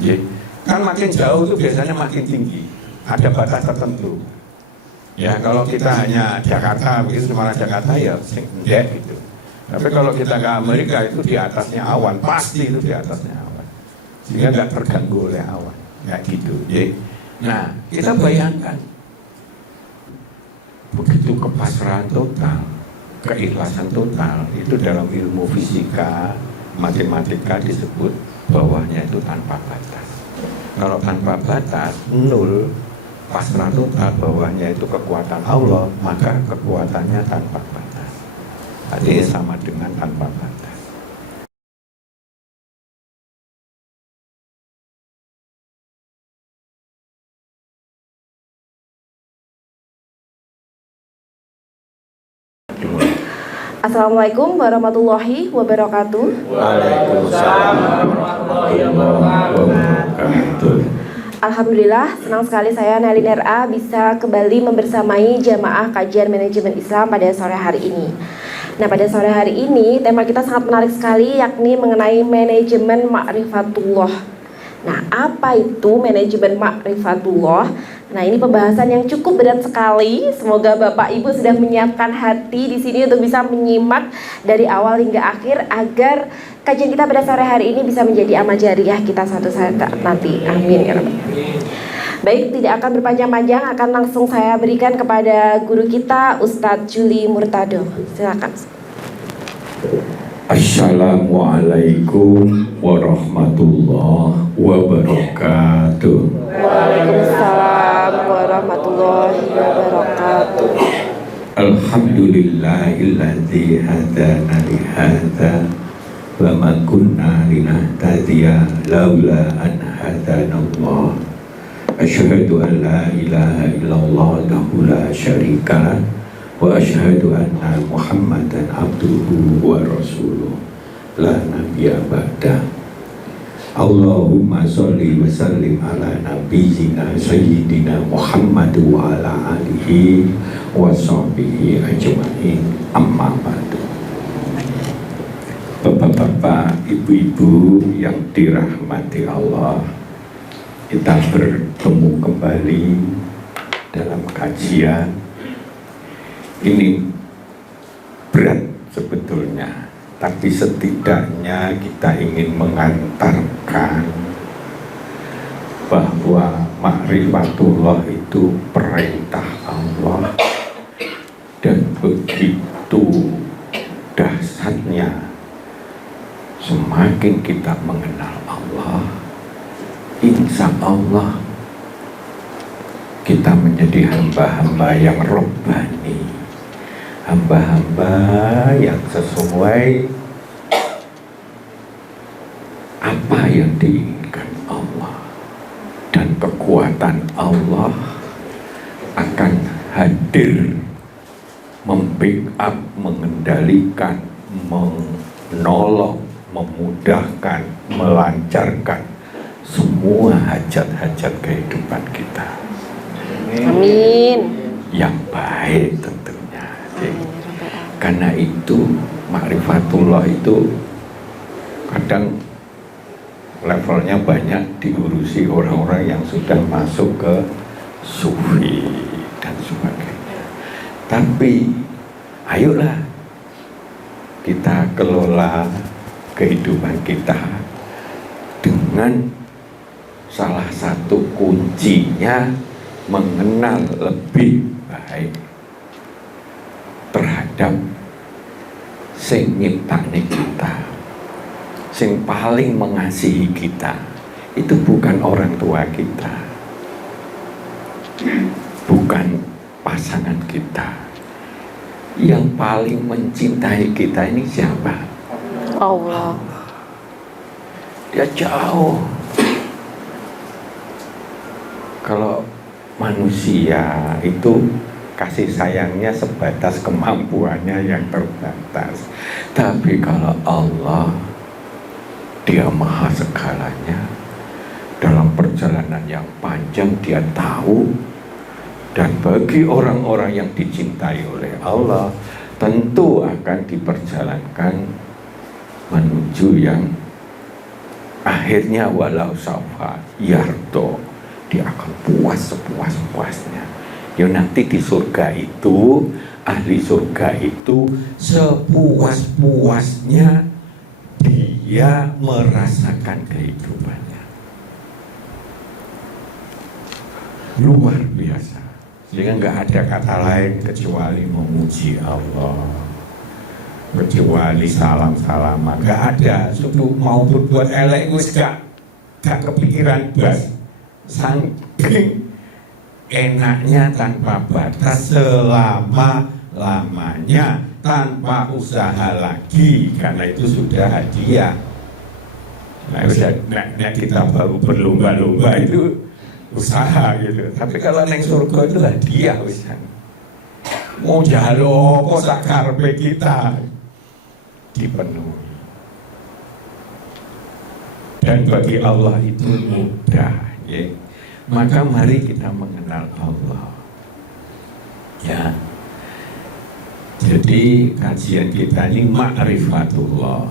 Ya. Kan makin jauh itu biasanya makin tinggi, ada batas tertentu. Ya kalau kita hanya Jakarta, begitu cuma Jakarta ya enggak gitu. Tapi kalau kita ke Amerika itu di atasnya awan, pasti itu di atasnya awan, sehingga nggak terganggu oleh awan, nggak gitu. Ya. Nah kita bayangkan begitu kepasrahan total, keikhlasan total itu dalam ilmu fisika, matematika disebut bawahnya itu tanpa batas. Kalau tanpa batas, nol, pasrah total, bawahnya itu kekuatan Allah, maka kekuatannya tanpa batas. Artinya sama dengan tanpa batas. Assalamualaikum warahmatullahi wabarakatuh. Waalaikumsalam warahmatullahi wabarakatuh. Alhamdulillah, senang sekali saya Nelin RA bisa kembali membersamai jamaah kajian manajemen Islam pada sore hari ini. Nah, pada sore hari ini tema kita sangat menarik sekali, yakni mengenai manajemen ma'rifatullah. Nah, apa itu manajemen ma'rifatullah? Nah, ini pembahasan yang cukup berat sekali. Semoga Bapak Ibu sudah menyiapkan hati di sini untuk bisa menyimak dari awal hingga akhir agar kajian kita pada sore hari ini bisa menjadi amal jariah kita suatu saat nanti. Amin ya rabbal alamin. Baik, tidak akan berpanjang-panjang, akan langsung saya berikan kepada guru kita Ustadz Juli Murtado. Silakan. Assalamualaikum warahmatullahi wabarakatuh. Waalaikumsalam warahmatullahi wabarakatuh. Alhamdulillahilladzi hadana li hadza wa ma kunna linahtadiya laula an hadanallah. Asyhadu an la ilaha illallah wahdahu la syarika lah wa asyhadu anna Muhammadan abduhu wa rasuluh la nabiyya ba'da. Allahumma sholli wa sallim ala nabiyyina sayyidina Muhammad wa ala alihi wa sahbihi ajma'in, amma ba'du. Bapak-bapak, ibu-ibu yang dirahmati Allah, kita bertemu kembali dalam kajian ini. Berat sebetulnya, tapi setidaknya kita ingin mengantarkan bahwa ma'rifatullah itu perintah Allah, dan begitu dahsyatnya semakin kita mengenal Allah, insya Allah kita menjadi hamba-hamba yang robbani, hamba-hamba yang sesuai apa yang diinginkan Allah, dan kekuatan Allah akan hadir membackup, mengendalikan, menolong, memudahkan, melancarkan semua hajat-hajat kehidupan kita. Amin. Yang baik tentunya. Karena itu ma'rifatullah itu kadang levelnya banyak diurusi orang-orang yang sudah masuk ke sufi dan sebagainya. Tapi ayolah kita kelola kehidupan kita dengan salah satu kuncinya mengenal lebih baik terhadap sing nyiptane kita, sing paling mengasihi kita. Itu bukan orang tua kita, bukan pasangan kita. Yang paling mencintai kita ini siapa? Allah. Dia jauh. Kalau manusia itu kasih sayangnya sebatas kemampuannya yang terbatas. Tapi kalau Allah, Dia maha segalanya. Dalam perjalanan yang panjang Dia tahu. Dan bagi orang-orang yang dicintai oleh Allah, tentu akan diperjalankan menuju yang akhirnya walau saufa yardo, dia akan puas sepuas-puasnya. Ya nanti di surga itu, ahli surga itu sepuas-puasnya dia merasakan kehidupannya. Luar biasa. Sehingga nggak ada kata lain kecuali memuji Allah, kecuali salam-salaman. Nggak ada. Sudah mau berbuat elek wis gak kepikiran bas. Saking enaknya tanpa batas, selama-lamanya, tanpa usaha lagi, karena itu sudah hadiah. Nah, kita baru berlomba-lomba itu usaha gitu. Tapi kalau neng surga itu hadiah wisan. Mau jalo apa sakarpe kita dipenuhi. Dan bagi Allah itu mudah. Ya. Maka mari kita mengenal Allah. Ya. Jadi kajian kita ini ma'rifatullah.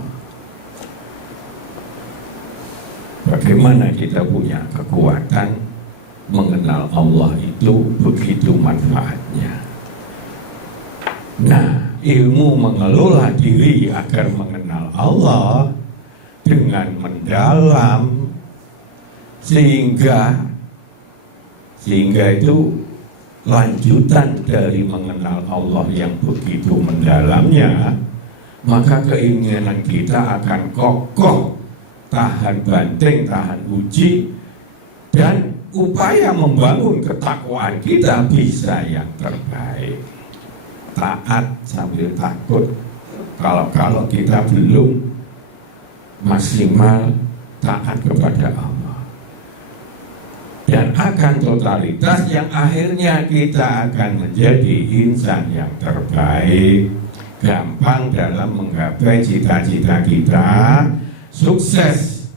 Bagaimana kita punya kekuatan mengenal Allah itu begitu manfaatnya. Nah, ilmu mengelola diri agar mengenal Allah dengan mendalam, sehingga itu lanjutan dari mengenal Allah yang begitu mendalamnya, maka keinginan kita akan kokoh, tahan banting, tahan uji, dan upaya membangun ketakwaan kita bisa yang terbaik. Taat sambil takut. Kalau kita belum maksimal taat kepada Allah, dan akan totalitas yang akhirnya kita akan menjadi insan yang terbaik, gampang dalam menggapai cita-cita kita, sukses,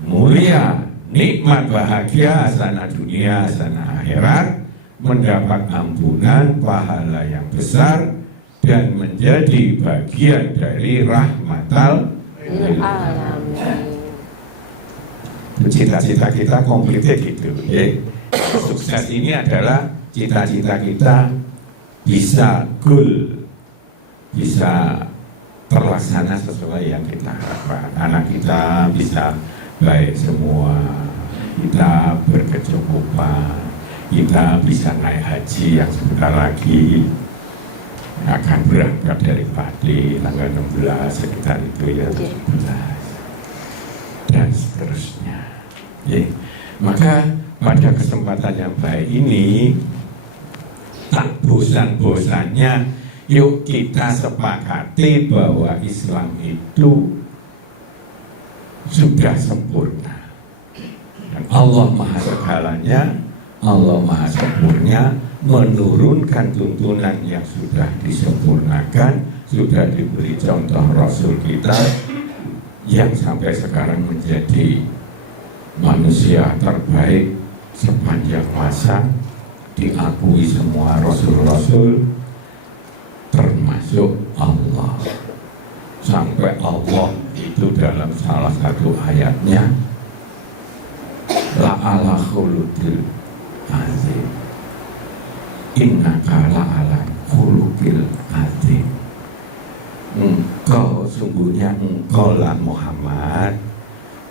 mulia, nikmat, bahagia, sana dunia, sana akhirat, mendapat ampunan, pahala yang besar, dan menjadi bagian dari rahmatal lil alamin. Cita-cita kita komplitnya gitu ya. Sukses ini adalah cita-cita kita bisa goal, bisa terlaksana sesuai yang kita harapkan. Anak kita bisa baik semua, kita berkecukupan, kita bisa naik haji yang sebentar lagi akan berangkat dari Pati tanggal 16 sekitar itu ya, 17 dan seterusnya. Ya. Maka pada kesempatan yang baik ini, tak bosan-bosannya yuk kita sepakati bahwa Islam itu sudah sempurna, dan Allah Maha Segalanya, Allah Maha Sempurna, menurunkan tuntunan yang sudah disempurnakan, sudah diberi contoh Rasul kita yang sampai sekarang menjadi manusia terbaik sepanjang masa, diakui semua rasul-rasul termasuk Allah. Sampai Allah itu dalam salah satu ayatnya la ala khuludil azim, innaka la ala khulukil azim. Engkau sungguhnya engkau lah Muhammad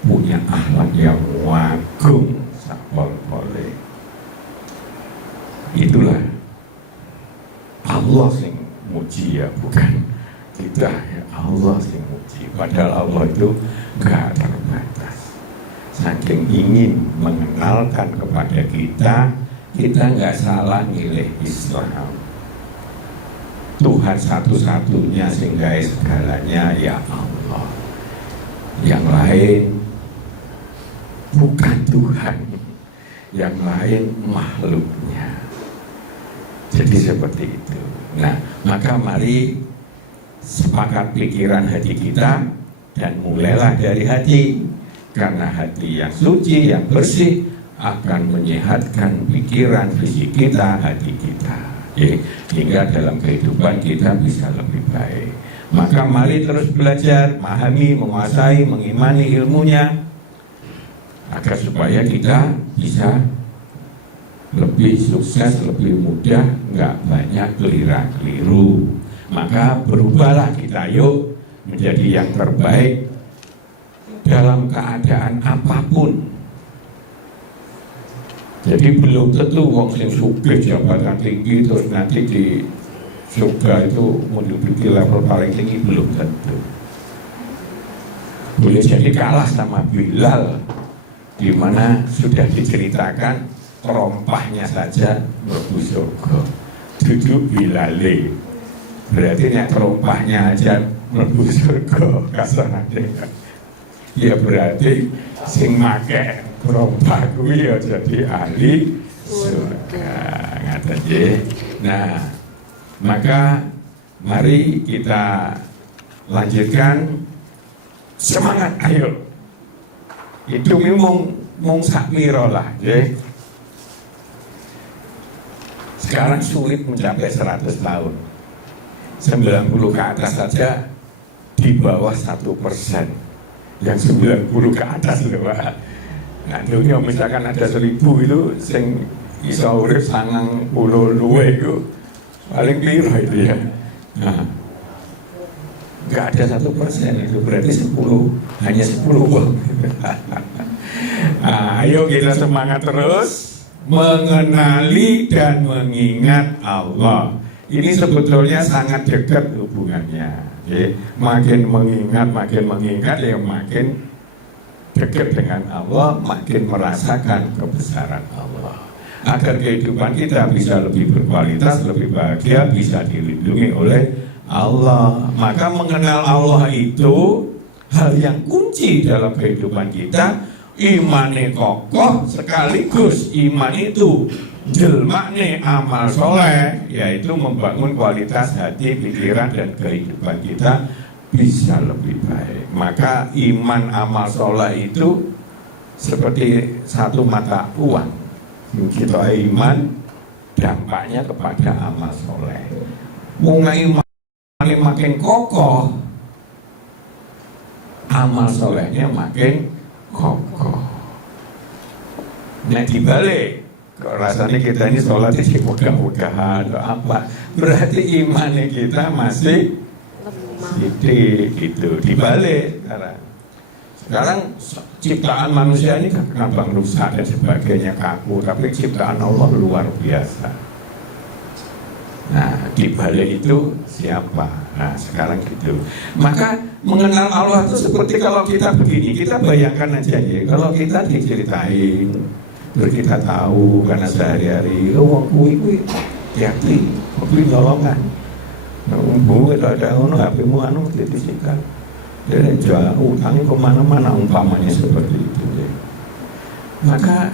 punya akhlak yang wagung sapol-pole. Itulah Allah sing muji ya, bukan kita ya. Allah sing muji. Padahal Allah itu gak terbatas. Saking ingin mengenalkan kepada kita gak salah milih Islam. Tuhan satu-satunya sehingga segalanya ya Allah. Yang lain bukan Tuhan, yang lain makhluknya. Jadi seperti itu. Nah, maka mari sepakat pikiran hati kita dan mulailah dari hati, karena hati yang suci, yang bersih akan menyehatkan pikiran, fisik kita, hati kita. Hingga dalam kehidupan kita bisa lebih baik. Maka mari terus belajar, memahami, menguasai, mengimani ilmunya, agar supaya kita bisa lebih sukses, lebih mudah, nggak banyak keliru. Maka berubahlah kita, yuk menjadi yang terbaik dalam keadaan apapun. Jadi belum tentu wong sing sugih jabatan tinggi terus nanti di surga itu menduduki level paling tinggi, belum tentu. Boleh jadi kalah sama Bilal, di mana sudah diceritakan rompahnya saja mlebu surga. Duduk Bilale, berarti nek rompahnya aja mlebu surga kasarane. Ya berarti sing make rompah kuwi ya jadi ahli surga. Ngaten nggih. Nah, maka mari kita lanjutkan, semangat, ayo. Itu mung sakmira lah, nggih. Sekarang sulit mencapai 100 tahun. 90 ke atas saja di bawah 1%. Yang 90 ke atas loh, Pak. Nah, dunia misalkan ada 1000 itu sing iso urip 90 luwe itu paling piro itu ya. Nah, nggak ada 1%, itu berarti 10, hanya 10 bang. Nah, ayo kita semangat terus mengenali dan mengingat Allah. Ini sebetulnya sangat dekat hubungannya. Makin mengingat ya makin dekat dengan Allah, makin merasakan kebesaran Allah. Agar kehidupan kita bisa lebih berkualitas, lebih bahagia, bisa dilindungi oleh Allah. Maka mengenal Allah itu hal yang kunci dalam kehidupan kita. Imane kokoh, sekaligus iman itu jelmane amal soleh, yaitu membangun kualitas hati, pikiran, dan kehidupan kita bisa lebih baik. Maka iman amal soleh itu seperti satu mata uang. Kita iman, dampaknya kepada amal soleh. Mulai iman makin kokoh, amal solehnya makin kokoh. Nah dibalik, kok rasanya kita ini sholatnya sih mudah-mudahan atau apa, berarti imannya kita masih sedikit itu. Dibalik sekarang ciptaan manusia ini gampang rusak dan sebagainya, kaku, tapi ciptaan Allah luar biasa. Nah dibalik itu siapa? Nah sekarang gitu. Maka mengenal Allah itu seperti kalau kita begini, kita bayangkan aja ya, kalau kita diceritain, terus kita tahu karena sehari-hari, wong kuwi hati, kuwi nolongan. Bunga itu ada HP-mu ditisikkan. Dan jauh utangnya kemana-mana, umpamanya seperti itu ya. Maka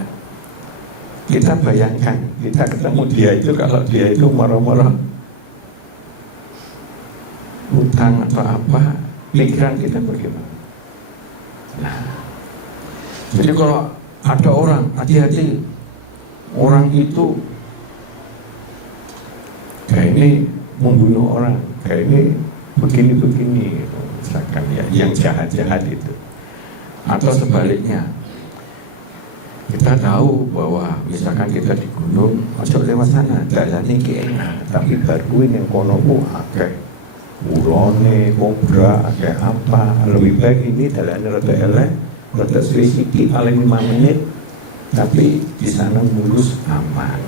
kita bayangkan, kita ketemu dia itu, kalau dia itu marah-marah utang atau apa, pikiran kita bagaimana? Nah, jadi kalau ada orang, hati-hati, orang itu kayak ini membunuh orang, kayak ini begini-begini, misalkan ya, yang jahat-jahat itu. Atau sebaliknya, kita tahu bahwa misalkan kita di gunung, masuk lewat sana, jalan ini enak, tapi baru yang kono akeh ulone, kobra, kayak apa, lebih baik ini jalannya rada elek, rada sedikit, paling 5 menit, tapi di sana mulus aman.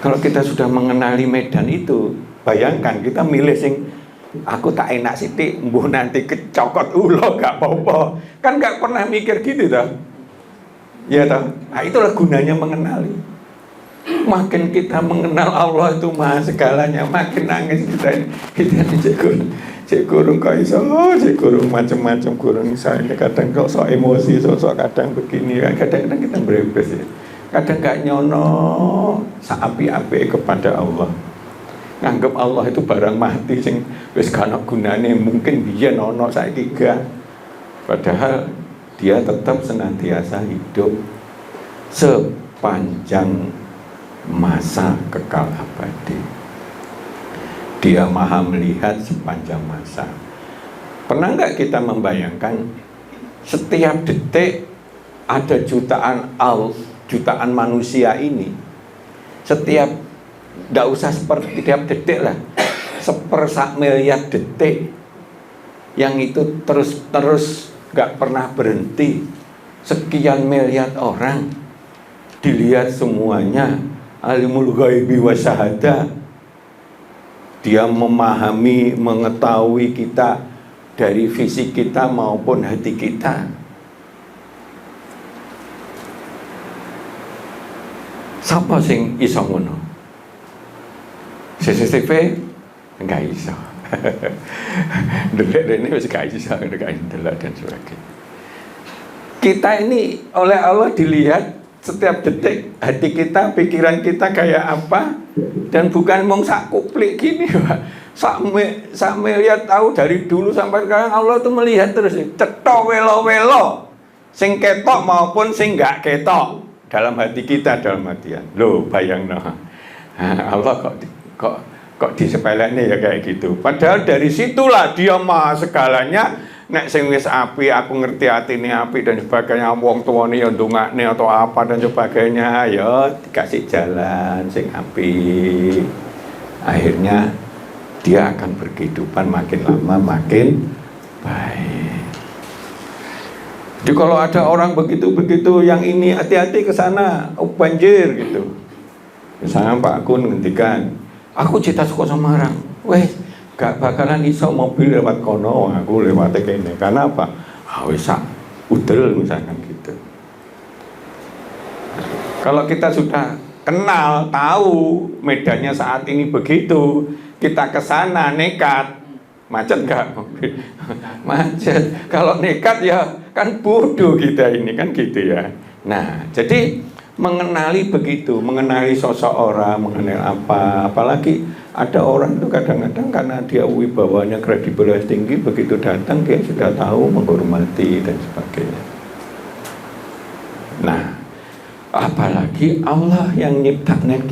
Kalau kita sudah mengenali medan itu, bayangkan kita milih sing aku tak enak sithik, mbuh nanti kecokot ulo gak apa-apa. Kan gak pernah mikir gitu toh. Ya toh. Nah, itulah gunanya mengenali. Makin kita mengenal Allah itu maha segalanya, makin nangis kita cek kurung kok iso, cek kurung macam-macam, kurung misalnya kadang kok sok emosi, sok kadang begini, kadang-kadang kita berbes ya. Kadang gak nyono saapi-api kepada Allah. Nganggep Allah itu barang mati sing wis gak ana gunane, mungkin biyen ono saiki gak. Padahal dia tetap senantiasa hidup sepanjang masa kekal abadi. Dia maha melihat sepanjang masa. Pernah nggak kita membayangkan setiap detik ada jutaan manusia ini, setiap, nggak usah seperti tiap detik lah, sepersak miliar detik, yang itu terus nggak pernah berhenti, sekian miliar orang dilihat semuanya, alimul ghaibi wa syahadah. Dia memahami, mengetahui kita dari fisik kita maupun hati kita. Siapa sing iso ngono? CCTV enggak iso. Delek rene wis gak iso, gak delok dan sebagainya. Kita ini oleh Allah dilihat setiap detik, hati kita, pikiran kita kayak apa, dan bukan mung sak kuplik gini, Pak. Sak miliar tahu dari dulu sampai sekarang Allah tuh melihat terus, cetok welo-welo, sing ketok maupun sing gak ketok dalam hati kita, dalam hatian. Loh, bayangno. Allah kok disepelekne ya kayak gitu. Padahal dari situlah dia maha segalanya. Nek sing wis api, aku ngerti atine api dan sebagainya, wong tuwane ya ndongakne atau apa dan sebagainya, ya dikasih jalan sing api. Akhirnya dia akan berkehidupan makin lama makin baik. Jadi kalau ada orang begitu yang ini hati-hati ke sana, banjir gitu. Misalnya Pak Kun ngendikan, aku cita suka Semarang, weh gak bakalan iso mobil lewat kono, aku lewat kene. Karena apa? Wis sak udel misalkan gitu. Kalau kita sudah kenal, tahu medannya saat ini begitu, kita ke sana nekat, macet gak mobil? Macet. Kalau nekat ya kan bodoh kita ini kan gitu ya. Nah, jadi mengenali begitu, mengenali sosok orang, mengenali apa, apalagi ada orang itu kadang-kadang karena dia wibawanya kredibilitas tinggi, begitu datang dia sudah tahu menghormati dan sebagainya. Nah, apalagi Allah yang nyiptakan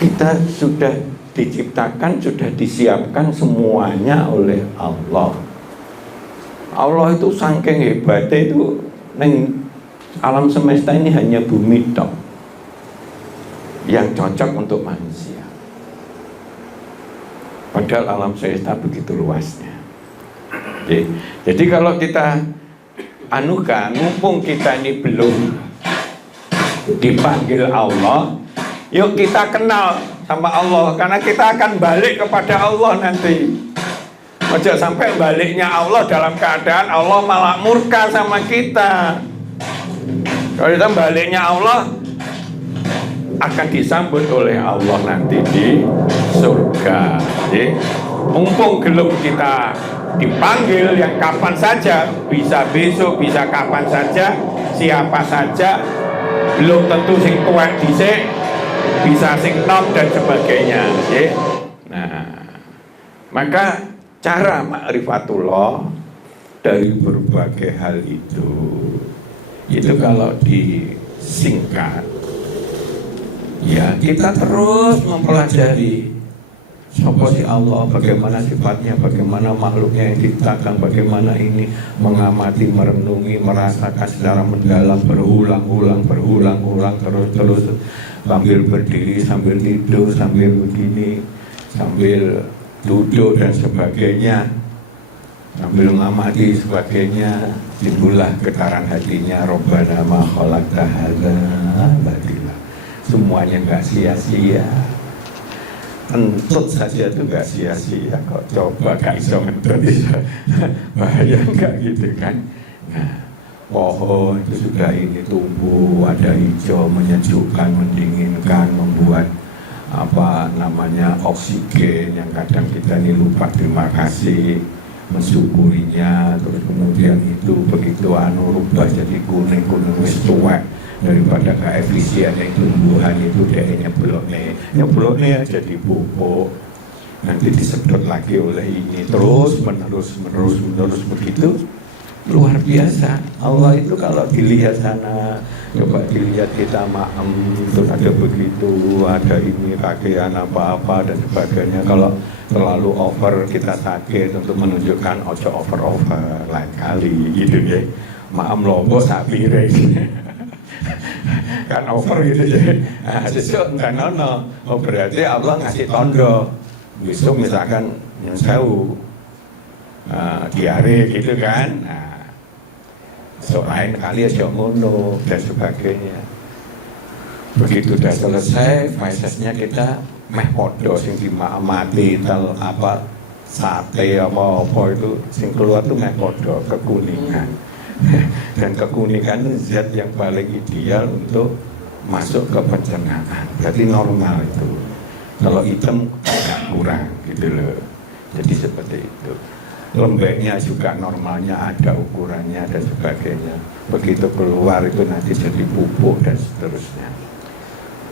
kita sudah diciptakan, sudah disiapkan semuanya oleh Allah. Allah itu saking hebatnya itu, alam semesta ini hanya bumi tok yang cocok untuk manusia. Padahal alam semesta begitu luasnya. Jadi kalau kita anukan, mumpung kita ini belum dipanggil Allah, yuk kita kenal sama Allah, karena kita akan balik kepada Allah nanti. Ojo sampai baliknya Allah dalam keadaan Allah malah murka sama kita. Kalau kita baliknya Allah akan disambut oleh Allah nanti di surga. Jadi, mumpung gelap kita dipanggil yang kapan saja, bisa besok, bisa kapan saja, siapa saja, belum tentu sing tuwek dhisik, bisa sing nom dan sebagainya. Nah, maka cara ma'rifatullah dari berbagai hal itu kalau disingkat, ya kita terus mempelajari siapa si Allah, bagaimana sifatnya, bagaimana makhluknya yang diciptakan, bagaimana ini, mengamati, merenungi, merasakan secara mendalam, berulang-ulang terus sambil berdiri, sambil tidur, sambil begini, sambil duduk dan sebagainya, sambil mengamati sebagainya, timbullah getaran hatinya, Rabbana ma khalaqta hadza batila. Semuanya nggak sia-sia, entut saja itu nggak sia-sia. Kok coba gak iso ngentut, bahaya nggak gitu kan? Nah, pohon itu sudah ini tumbuh, ada hijau, menyejukkan, mendinginkan, membuat apa namanya oksigen yang kadang kita ini lupa terima kasih, mensyukurinya. Terus kemudian itu begitu rubah jadi kuning wis tuwek, daripada keefisiennya tumbuhan itu dia nyebloknya jadi pupuk, nanti disedot lagi oleh ini, terus menerus begitu. Luar biasa. Allah itu kalau dilihat sana Coba dilihat kita terus ada begitu, ada ini pakaian apa-apa dan sebagainya. Kalau terlalu over kita sakit untuk menunjukkan ojo over lain kali gitu ya. Lombok sapi kan over gitu ya. Nah, sesuk enggak nono. Oh berarti Allah ngasih tondo. Besok misalkan yang jauh diare gitu kan. Nah, lain kali ya ngono dan sebagainya. Begitu udah selesai faisesnya kita meh podo sing dimati tel apa sate apa itu sing keluar tuh meh podo kekuningan. Dan kekuningan itu zat yang paling ideal untuk masuk ke pencernaan. Berarti normal itu. Kalau hitam agak kurang gitu loh. Jadi seperti itu. Lembeknya juga normalnya ada ukurannya dan sebagainya. Begitu keluar itu nanti jadi pupuk dan seterusnya.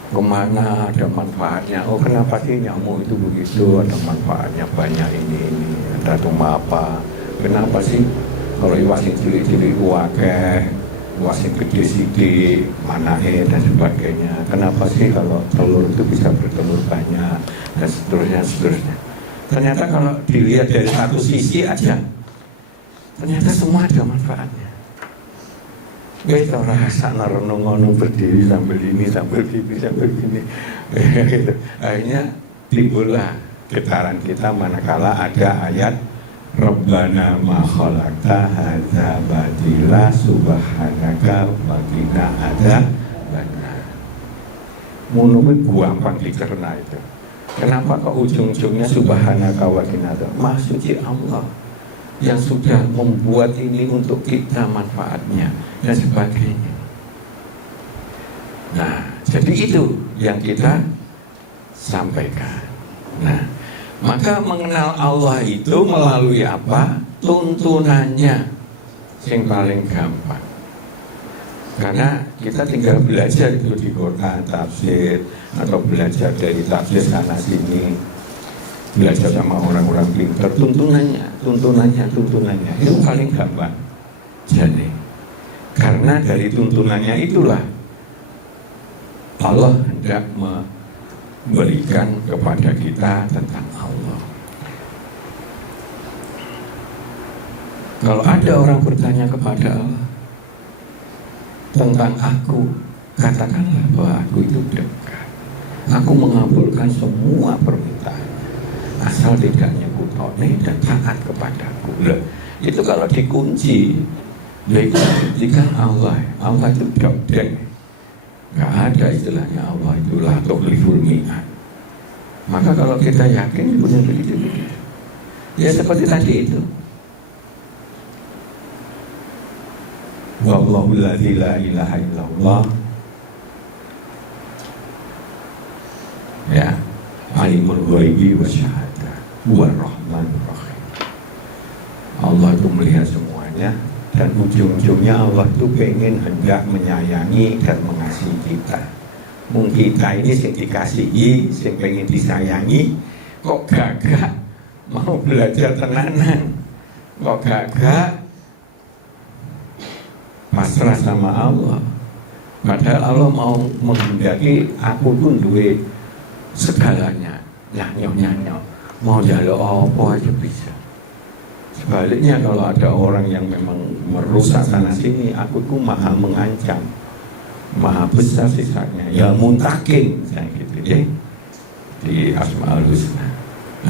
Kemana ada manfaatnya? Oh kenapa sih nyamuk itu begitu? Ada manfaatnya banyak ini. Ada cuma apa? Kenapa sih? Kalau iwak sing cilik-cilik wakeh, iwak sing gede-gede, manahe dan sebagainya. Kenapa sih kalau telur itu bisa bertelur banyak dan seterusnya. Ternyata kalau dilihat dari satu sisi aja, ternyata semua ada manfaatnya. Kita rasa renung berdiri sambil ini, sambil gini. Gitu. Akhirnya timbullah getaran kita manakala ada ayat Rabbana ma khalaqta hadza batila subhanaka wa qina adzabannar. Ngono kuwi gampang dicerna itu. Kenapa kok ujung-ujungnya subhanaka wa qina adzabannar? Maha suci Allah yang sudah membuat ini untuk kita manfaatnya dan sebagainya. Nah, jadi itu yang kita sampaikan. Nah, maka mengenal Allah itu melalui apa? Tuntunannya yang paling gampang. Karena kita tinggal belajar itu di Quran, tafsir, atau belajar dari tafsir sana sini, belajar sama orang-orang pintar. Tuntunannya itu paling gampang. Jadi, karena dari tuntunannya itulah Allah hendak memberikan kepada kita tentang Allah. Kalau ada orang bertanya kepada Allah tentang aku, katakanlah bahwa aku itu dekat. Aku mengabulkan semua permintaan asal tidak nyebutone dan taat kepadaku. Loh, itu kalau dikunci, itu buktikan Allah itu dekat. Gak ada istilahnya Allah itulah tukhliful mi'ad. Maka kalau kita yakin benar begitu. Ya seperti tadi itu. Wallahu la ilaha illallah. Ya, alimul ghaibi wa syahadah, huwar rahmanur rahim. Allah itu melihat semuanya. Dan ujung-ujungnya Allah itu pengen hendak menyayangi dan mengasihi kita. Mungkin kita ini yang dikasihi, yang pengen disayangi, kok gagak mau belajar tenanan, kok gagak pasrah sama Allah. Padahal Allah mau menghendaki aku pun duwe segalanya, nyanyo, mau jaluk apa aja bisa. Sebaliknya kalau ada orang yang memang merusak sana sini, aku itu maha mengancam, maha besar sisanya, ya muntakin, gitu ya. Di Asmaul Husna.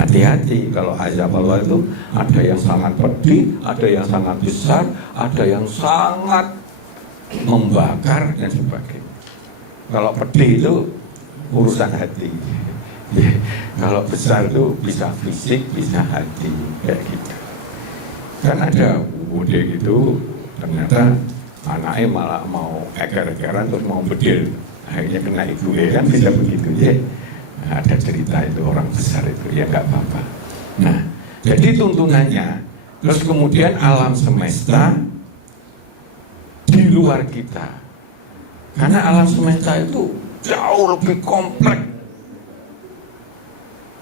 Hati-hati kalau azab Allah itu ada yang sangat pedih, ada yang sangat besar, ada yang sangat membakar dan sebagainya. Kalau pedih itu urusan hati. Kalau besar itu bisa fisik, bisa hati, kayak gitu. Kan ada bude gitu, ternyata anaknya malah mau eker-ekeran terus mau bedil, akhirnya kena ibu ya, kan bisa begitu ya. Nah, ada cerita itu orang besar itu ya nggak apa-apa. Nah, jadi tuntunannya, terus kemudian alam semesta di luar kita, karena alam semesta itu jauh lebih kompleks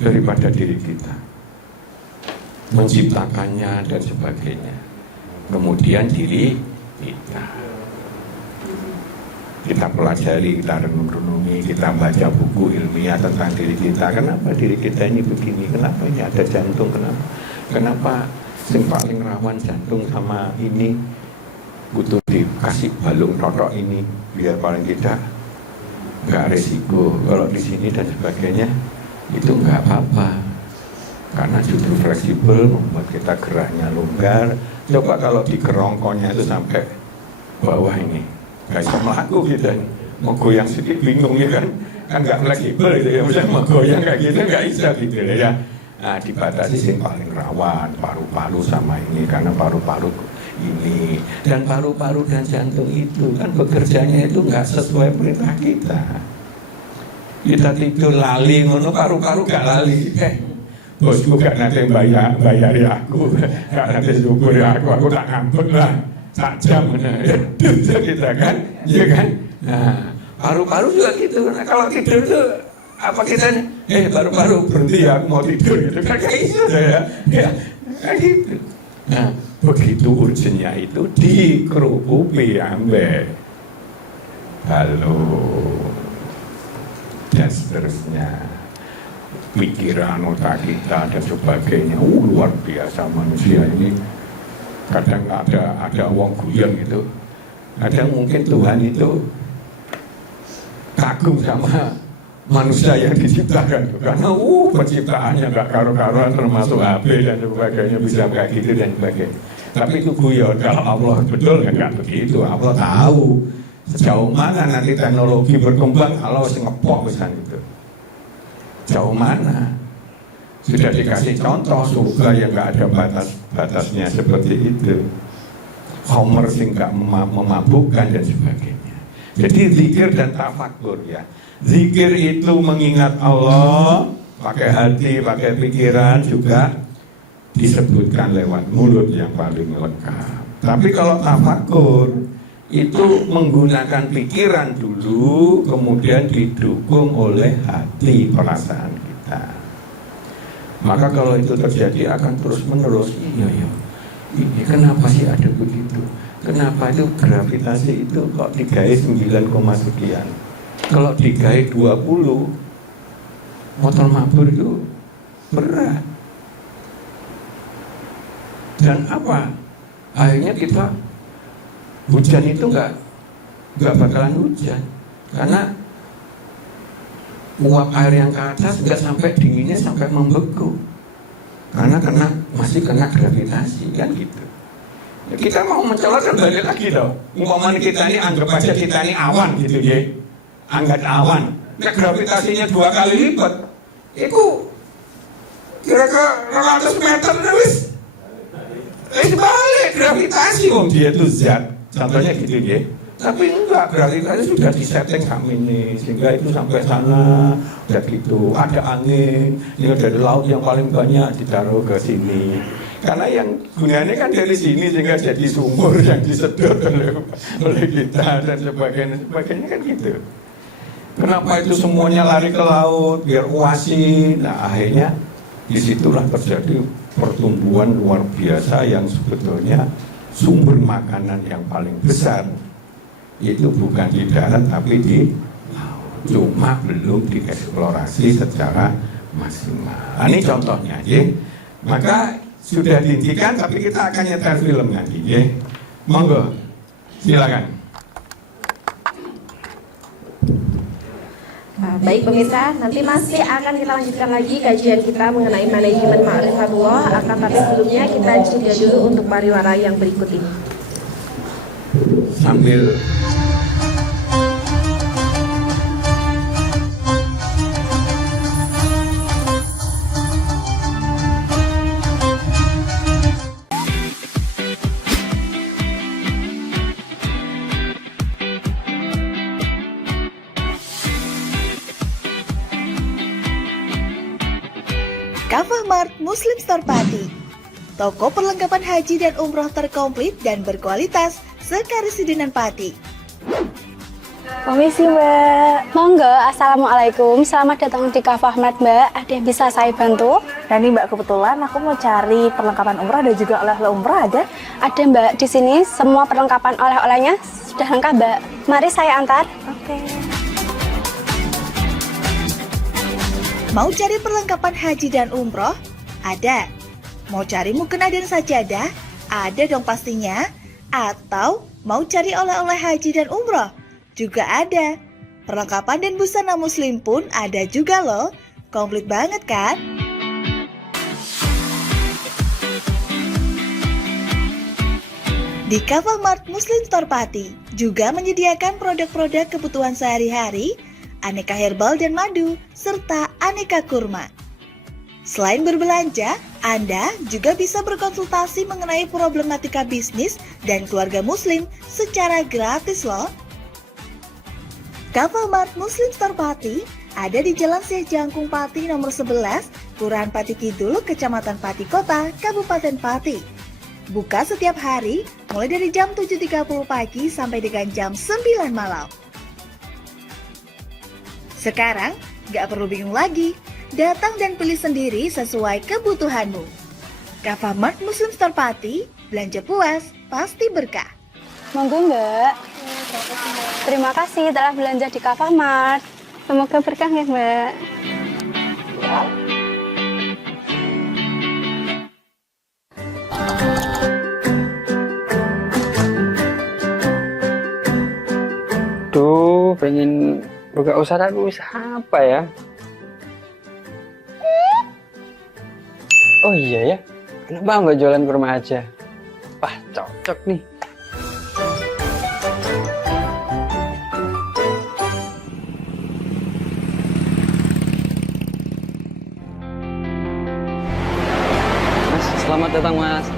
daripada diri kita. Menciptakannya dan sebagainya. Kemudian diri kita. kita pelajari, kita renungi, kita baca buku ilmiah tentang diri kita. Kenapa diri kita ini begini? Kenapa ini ada jantung? Kenapa yang paling rawan jantung sama ini butuh dikasih balung totok ini biar paling tidak nggak resiko. Kalau di sini dan sebagainya itu nggak apa-apa karena justru fleksibel, membuat kita geraknya longgar. Coba kalau di kerongkonnya itu sampai bawah ini nggak bisa melaku kita ini, mau goyang sedikit bingung ya kan nggak fleksibel gitu ya, misalnya mau goyang kayak gitu nggak bisa gitu ya. Nah, dibatasi yang paling rawan paru-paru sama ini, karena paru-paru ini dan paru-paru dan jantung itu kan bekerjanya itu nggak sesuai perintah kita. Kita tidur lali ngono, paru-paru gak lali. Bosku gak nanti bayari aku, gak nanti syukuri aku tak ngambek lah, tak jam kita kan, iya kan? Nah, paru-paru juga gitu. Nah, kalau tidur tuh apa kita paru-paru berhenti ya, aku mau tidur gitu kan, kayak gitu ya, kayak gitu. Nah, begitu urgennya itu dikerupupi ambek halo dan seterusnya, pikiran otak kita dan sebagainya. Luar biasa manusia ini. Kadang ada wong guyon gitu. Kadang mungkin Tuhan itu kagum sama manusia yang diciptakan, karena penciptaannya nggak karu-karuan, termasuk HP dan sebagainya, bisa kayak gitu dan sebagainya. Tapi itu guyon. Kalau Allah betul nggak begitu. Allah tahu sejauh mana nanti teknologi berkembang. Allah ngepok misalnya gitu. Jauh mana? Sudah dikasih contoh surga yang nggak ada batasnya seperti itu. Homer sing nggak memabukkan dan sebagainya. Jadi zikir dan tafakur ya. Zikir itu mengingat Allah, pakai hati, pakai pikiran, juga disebutkan lewat mulut yang paling lengkap. Tapi kalau tafakur itu menggunakan pikiran dulu, kemudian didukung oleh hati, perasaan kita. Maka kalau itu terjadi akan terus menerus. Iya, ini kenapa sih ada begitu? Kenapa itu gravitasi itu kok digawe 9, sekian? Kalau digawe 20, motor mabur itu berat. Dan apa? Akhirnya kita hujan itu nggak bakalan hujan, karena uap air yang ke atas nggak sampai dinginnya sampai membeku, karena masih kena gravitasi kan gitu. Ya, kita mau mencolok kan balik lagi loh. Umpamanya kita ini anggap aja kita ini awan gitu ya, anggap awan. Nah, gravitasinya 2 kali lipat, itu kira-kira 200 meter wis. Balik gravitasi, dia itu zat. Contohnya gitu ya. Tapi enggak, gravitasi sudah disetting kami ini, sehingga itu sampai sana udah gitu. Ada angin, ini dari laut yang paling banyak ditaruh ke sini. Karena yang gunanya kan dari sini, sehingga jadi sumur yang disedot oleh kita dan sebagainya kan gitu. Kenapa itu semuanya lari ke laut biar uasi? Nah, akhirnya disitulah terjadi pertumbuhan luar biasa yang sebetulnya sumber makanan yang paling besar itu bukan di darat tapi di laut, cuma belum dieksplorasi secara maksimal. Ini contohnya ya. Maka sudah dihentikan, tapi kita akan nyetel film nanti ya. Monggo, silakan. Baik pemirsa, nanti masih akan kita lanjutkan lagi kajian kita mengenai manajemen ma'rifatullah. Akan tapi sebelumnya kita jeda dulu untuk pariwara yang berikut ini. Sambil Kafah Mart Muslim Store Pati, toko perlengkapan haji dan umroh terkomplit dan berkualitas sekarisidenan Pati. Permisi Mbak. Monggo, Assalamualaikum. Selamat datang di Kafah Mart Mbak. Ada yang bisa saya bantu? Nah ini Mbak, kebetulan aku mau cari perlengkapan umrah dan juga oleh-oleh umrah ada? Ada Mbak, di sini semua perlengkapan oleh-olehnya sudah lengkap Mbak. Mari saya antar. Oke. Mau cari perlengkapan haji dan umroh? Ada. Mau cari mukena dan sajadah? Ada dong pastinya. Atau mau cari oleh-oleh haji dan umroh? Juga ada. Perlengkapan dan busana muslim pun ada juga loh. Komplit banget kan? Di Kavamart Muslim Store Pati juga menyediakan produk-produk kebutuhan sehari-hari, aneka herbal dan madu, serta aneka kurma. Selain berbelanja, Anda juga bisa berkonsultasi mengenai problematika bisnis dan keluarga muslim secara gratis loh. Kavamart Muslim Store Pati ada di Jalan Syekh Jangkung Pati nomor 11, Kelurahan Pati Kidul, Kecamatan Pati Kota, Kabupaten Pati. Buka setiap hari mulai dari jam 7.30 pagi sampai dengan jam 9 malam. Sekarang gak perlu bingung lagi, datang dan pilih sendiri sesuai kebutuhanmu. Kavamart Muslim Store Pati, belanja puas, pasti berkah. Monggo Mbak. Terima kasih telah belanja di Kavamart. Semoga berkah ya Mbak. Duh, pengen buka usaha tapi usaha apa ya? Oh iya ya, kenapa nggak jualan kurma aja? Wah, cocok nih. Mas, selamat datang Mas.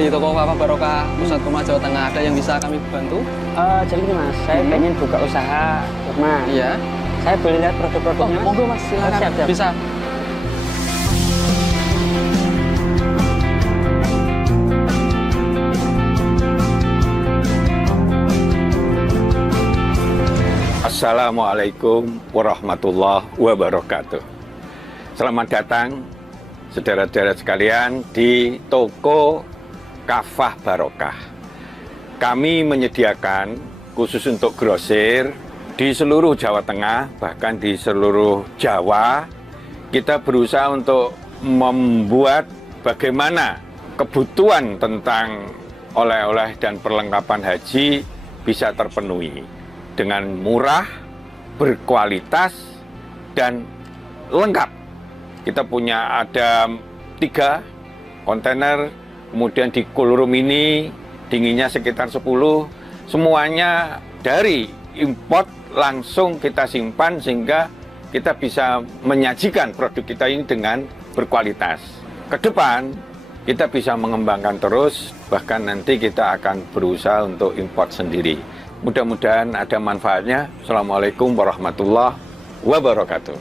Di toko Kava Barokah, Pusat Kurma Jawa Tengah, ada yang bisa kami bantu? Jadi gini Mas, saya pengen buka usaha kurma. Iya. Saya boleh lihat produk-produknya Mas? Monggo Mas, silakan. Siap. Bisa. Assalamualaikum warahmatullahi wabarakatuh. Selamat datang saudara-saudara sekalian di toko Kava Barokah. Kami menyediakan khusus untuk grosir di seluruh Jawa Tengah, bahkan di seluruh Jawa. Kita berusaha untuk membuat bagaimana kebutuhan tentang oleh-oleh dan perlengkapan haji bisa terpenuhi dengan murah, berkualitas, dan lengkap. Kita punya ada 3 kontainer, kemudian di cool room ini dinginnya sekitar 10, semuanya dari import langsung kita simpan sehingga kita bisa menyajikan produk kita ini dengan berkualitas. Ke depan kita bisa mengembangkan terus, bahkan nanti kita akan berusaha untuk import sendiri. Mudah-mudahan ada manfaatnya. Assalamualaikum warahmatullahi wabarakatuh.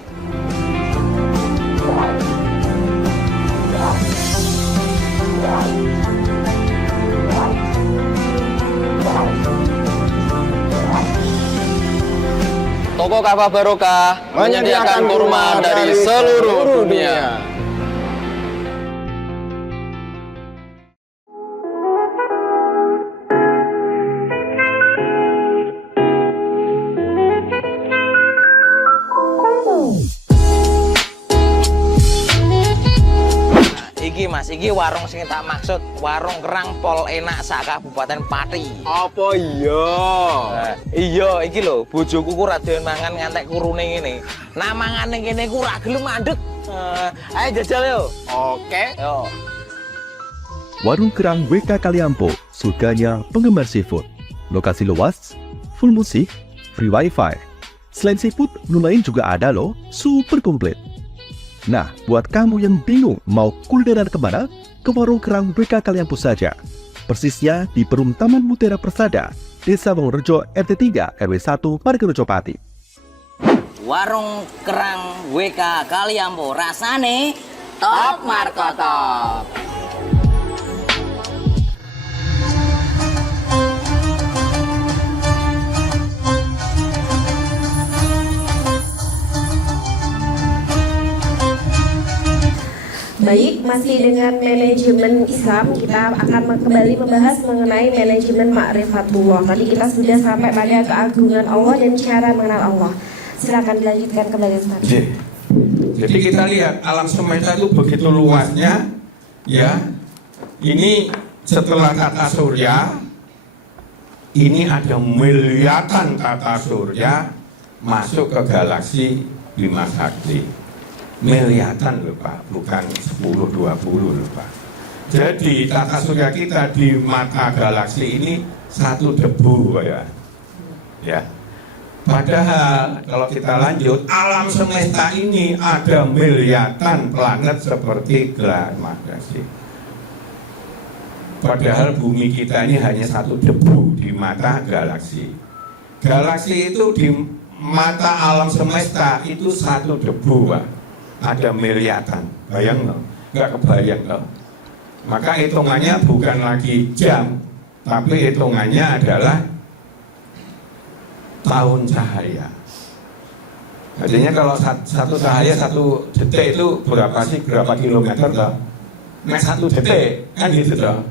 Toko Kava Barokah menyediakan kurma dari seluruh dunia. Iki Mas, iki warung sing tak maksud, warung kerang pol enak sak Kabupaten Pati. Apa iya? Iya, iki lho, bojoku ku ra doyan mangan ngantek kurune ngene. Nah mangane kene ku ra gelem mandeg. Ayo jajal yo. Oke. Yo. Warung Kerang WK Kaliampo, surganya penggemar seafood. Lokasi luas, full musik, free wifi. Selain seafood, menu lain juga ada loh, super komplit. Nah, buat kamu yang bingung mau kulineran kemana, ke Warung Kerang WK Kaliampo saja. Persisnya di Perum Taman Mutiara Persada, Desa Wongorejo RT 3 RW 1 Margorejo Pati. Warung Kerang WK Kaliampo, rasane top markotop. Baik, masih dengan manajemen Islam, kita akan kembali membahas mengenai manajemen ma'rifatullah. Tadi kita sudah sampai pada keagungan Allah dan cara mengenal Allah. Silakan dilanjutkan kembali, Ustaz. Jadi kita lihat alam semesta itu begitu luasnya, ya. Ini setelah tata surya, ini ada miliaran tata surya masuk ke galaksi Bima Sakti. Miliaran loh Pak, bukan 10-20 loh Pak. Jadi tata surya kita di mata galaksi ini satu debu ya. Ya. Padahal kalau kita lanjut, alam semesta ini ada miliaran planet seperti galaksi. Padahal bumi kita ini hanya satu debu di mata galaksi. Galaksi itu di mata alam semesta itu satu debu Pak. Ada miliaran, bayang loh, nggak kebayang loh. Maka hitungannya bukan lagi jam, tapi hitungannya adalah tahun cahaya. Artinya kalau satu cahaya satu detik itu berapa sih, berapa kilometer loh? Nah satu detik kan gitu loh,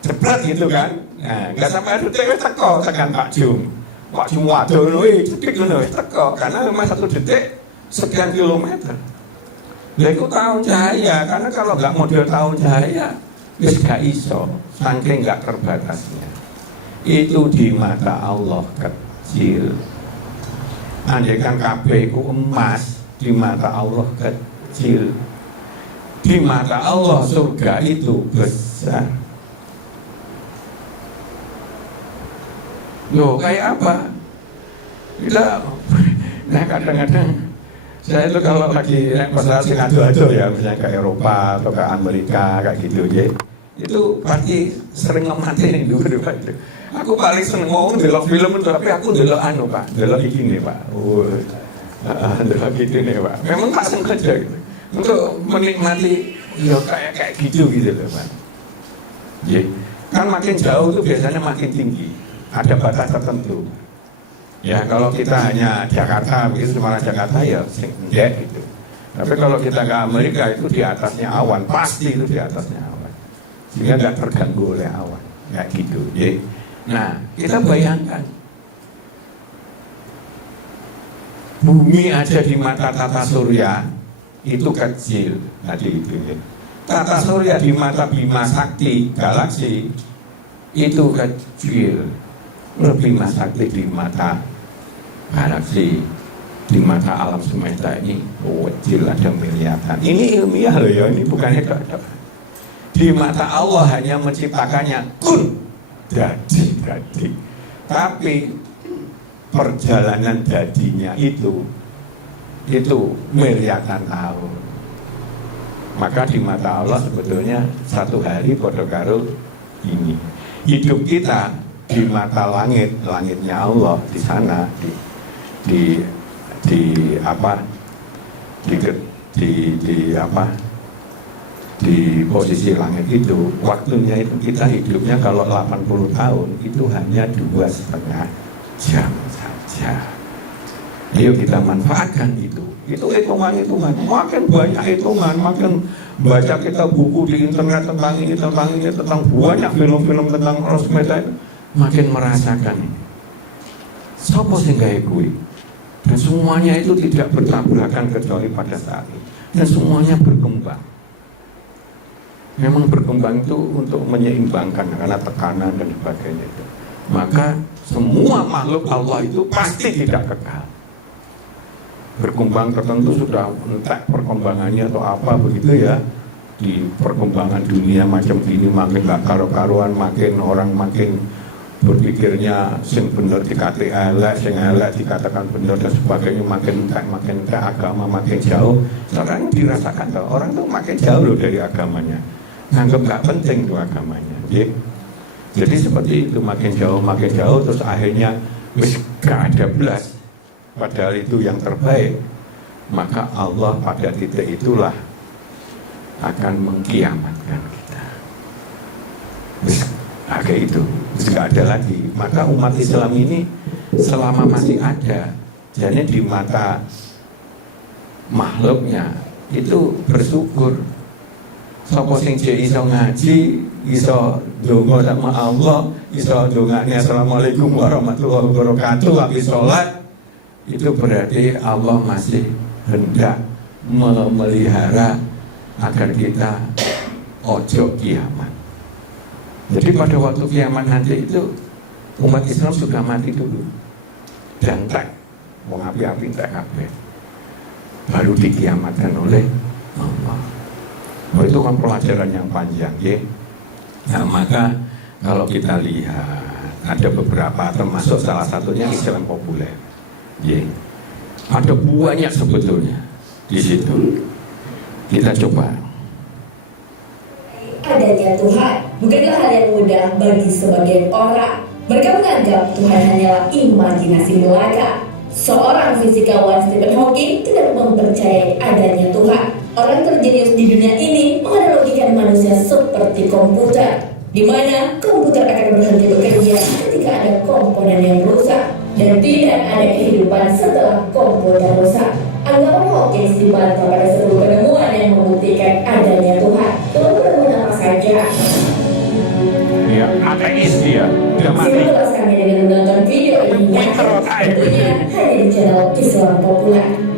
cepet gitu kan? Nah nggak sampai detik teko tekan Pak Jum waduh loh, cedik loh teko, karena memang satu detik sekian kilometer. Ya itu tahun cahaya, karena kalau nggak model tahun cahaya, wis gak iso, saking nggak terbatasnya. Itu di mata Allah kecil. Andaikan kabeh iku emas, di mata Allah kecil. Di mata Allah surga itu besar. Loh kayak apa? Kita, nah kadang-kadang saya itu kalau lagi masalah sing ado-ado ya, misalnya ke Eropa atau ke Amerika kayak gitu ya, itu pasti sering ngematiin dulu Pak itu. Aku paling seneng ngomong delok film itu, tapi aku delok anu Pak, delok iki nih Pak. Delok gitu nih Pak. Memang tak sengaja gitu. Untuk menikmati ya kayak gitu loh Pak. Ya, kan makin jauh itu biasanya makin tinggi. Ada batas tertentu. Ya kalau kita hanya Jakarta, begitu Semarang Jakarta ya enggak gitu. Tapi kalau kita ke Amerika itu di atasnya awan, pasti itu di atasnya awan. Sehingga nggak terganggu oleh awan, kayak gitu. Ya. Nah kita bayangkan bumi aja di mata tata surya itu kecil, tadi itu ya. Tata surya di mata Bima Sakti galaksi itu kecil. Bima Sakti di mata galaksi, di mata alam semesta ini kecil, ada miliaran. Ini ilmiah loh ya, ini bukan hebat. Di mata Allah hanya menciptakannya kun jadi. Tapi perjalanan jadinya itu miliaran tahun. Maka di mata Allah sebetulnya satu hari padha karo ini. Hidup kita di mata langitnya Allah di sana di posisi langit itu, waktunya itu kita hidupnya kalau 80 tahun itu hanya 2,5 jam saja. Ayo kita manfaatkan itu hitungan, makin banyak hitungan, makin baca kita buku di internet tentang ini, tentang banyak film-film tentang Rosmeta itu, makin merasakan ini. Sopo sing gawe kuwi? Dan semuanya itu tidak bertabrakan kecuali pada saat itu. Dan semuanya berkembang. Memang berkembang itu untuk menyeimbangkan karena tekanan dan sebagainya itu. Maka semua makhluk Allah itu pasti tidak kekal. Berkembang tertentu sudah entah perkembangannya atau apa begitu ya. Di perkembangan dunia macam ini makin gak karu-karuan, makin orang makin berpikirnya sing bener dikate elek, sing elek dikatakan bener dan sebagainya, makin agama makin jauh. Sekarang dirasakan loh, orang tuh makin jauh loh dari agamanya, nganggep nggak penting tuh agamanya. Jadi seperti itu, makin jauh terus akhirnya wis gak ada belas, padahal itu yang terbaik. Maka Allah pada titik itulah akan mengkiamatkan kita. Wis kayak itu, tidak ada lagi. Maka umat Islam ini selama masih ada, jadi di mata makhluknya itu bersyukur Sapa sing jek iso ngaji, iso ndonga sama Allah, iso ndongane assalamualaikum warahmatullahi wabarakatuh, habis sholat, itu berarti Allah masih hendak memelihara agar kita ojo kiamat. Jadi pada waktu kiamat nanti itu umat Islam sudah mati dulu dan tak mau ngapi-api tak kabeh, baru dikiamatkan oleh Allah. Oh, itu kan pelajaran yang panjang, ya. Nah, maka kalau kita lihat ada beberapa, termasuk salah satunya Islam populer, ya. Ada banyak sebetulnya di situ. Kita coba. Adanya Tuhan bukanlah hal yang mudah bagi sebagian orang. Mereka menganggap Tuhan hanyalah imajinasi belaka. Seorang fisikawan Stephen Hawking tidak mempercayai adanya Tuhan. Orang terjenius di dunia ini menganalogikan manusia seperti komputer, di mana komputer akan berhenti bekerja ketika ada komponen yang rusak dan tidak ada kehidupan setelah komputer rusak. Anggapan Hawking dibantah pada seluruh penemuan yang membuktikan adanya Tuhan. Lalu penemuan apa saja? Ya, ateis dia, udah mati. Simak ulasannya dengan menonton video ini yang tentunya hanya di channel Islam Populer.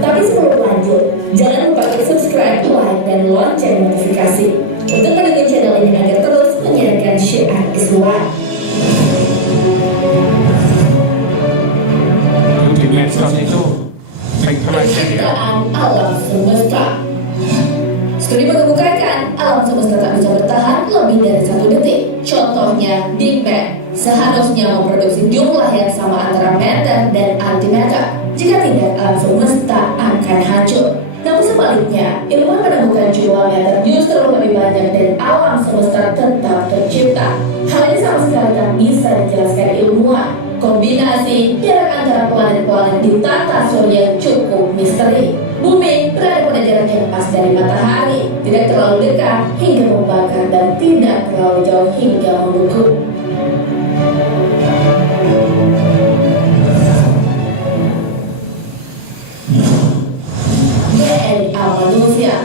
Tapi sebelum lanjut, jangan lupa klik subscribe, like, dan lonceng notifikasi untuk mendukung channel ini agar terus menyiarkan syiar Islam. Di medsos itu penciptaan alam semesta. Studi mengemukakan alam semesta tak bisa bertahan lebih dari 1 detik. Contohnya Big Bang seharusnya memproduksi jumlah yang sama antara matter dan antimatter. Jika tidak, alam semesta akan hancur. Namun sebaliknya, ilmuwan menemukan jumlah matter justru lebih banyak dan alam semesta tetap tercipta. Hal ini sama sekali tak bisa dijelaskan ilmuwan. Kombinasi jarak antara planet-planet di tata surya cukup misteri. Bumi berada pada jarak yang pas dari matahari, tidak terlalu dekat hingga membakar dan tidak terlalu jauh hingga membeku. DNA manusia.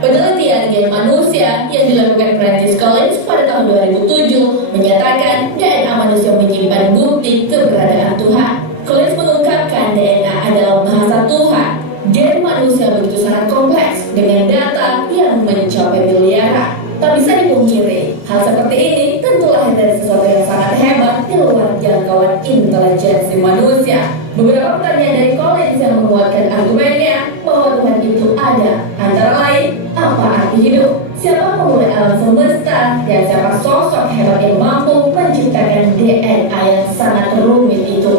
Penelitian gen manusia yang dilakukan Francis Collins pada tahun 2007 menyatakan DNA manusia menyimpan bukti keberadaan Tuhan. Collins mengungkapkan DNA adalah bahasa Tuhan. Gen manusia begitu sangat kompleks dengan data yang mencapai miliaran. Tak bisa dipungkiri, hal seperti ini tentu lahir dari sesuatu yang sangat hebat di luar jangkauan intelijensi manusia. Beberapa pertanyaan dari Collins yang menguatkan argumennya bahwa Tuhan itu ada, antara lain, apa arti hidup? Siapa pemulai alam semesta? Dan siapa sosok hebat yang mampu menciptakan DNA yang sangat rumit itu?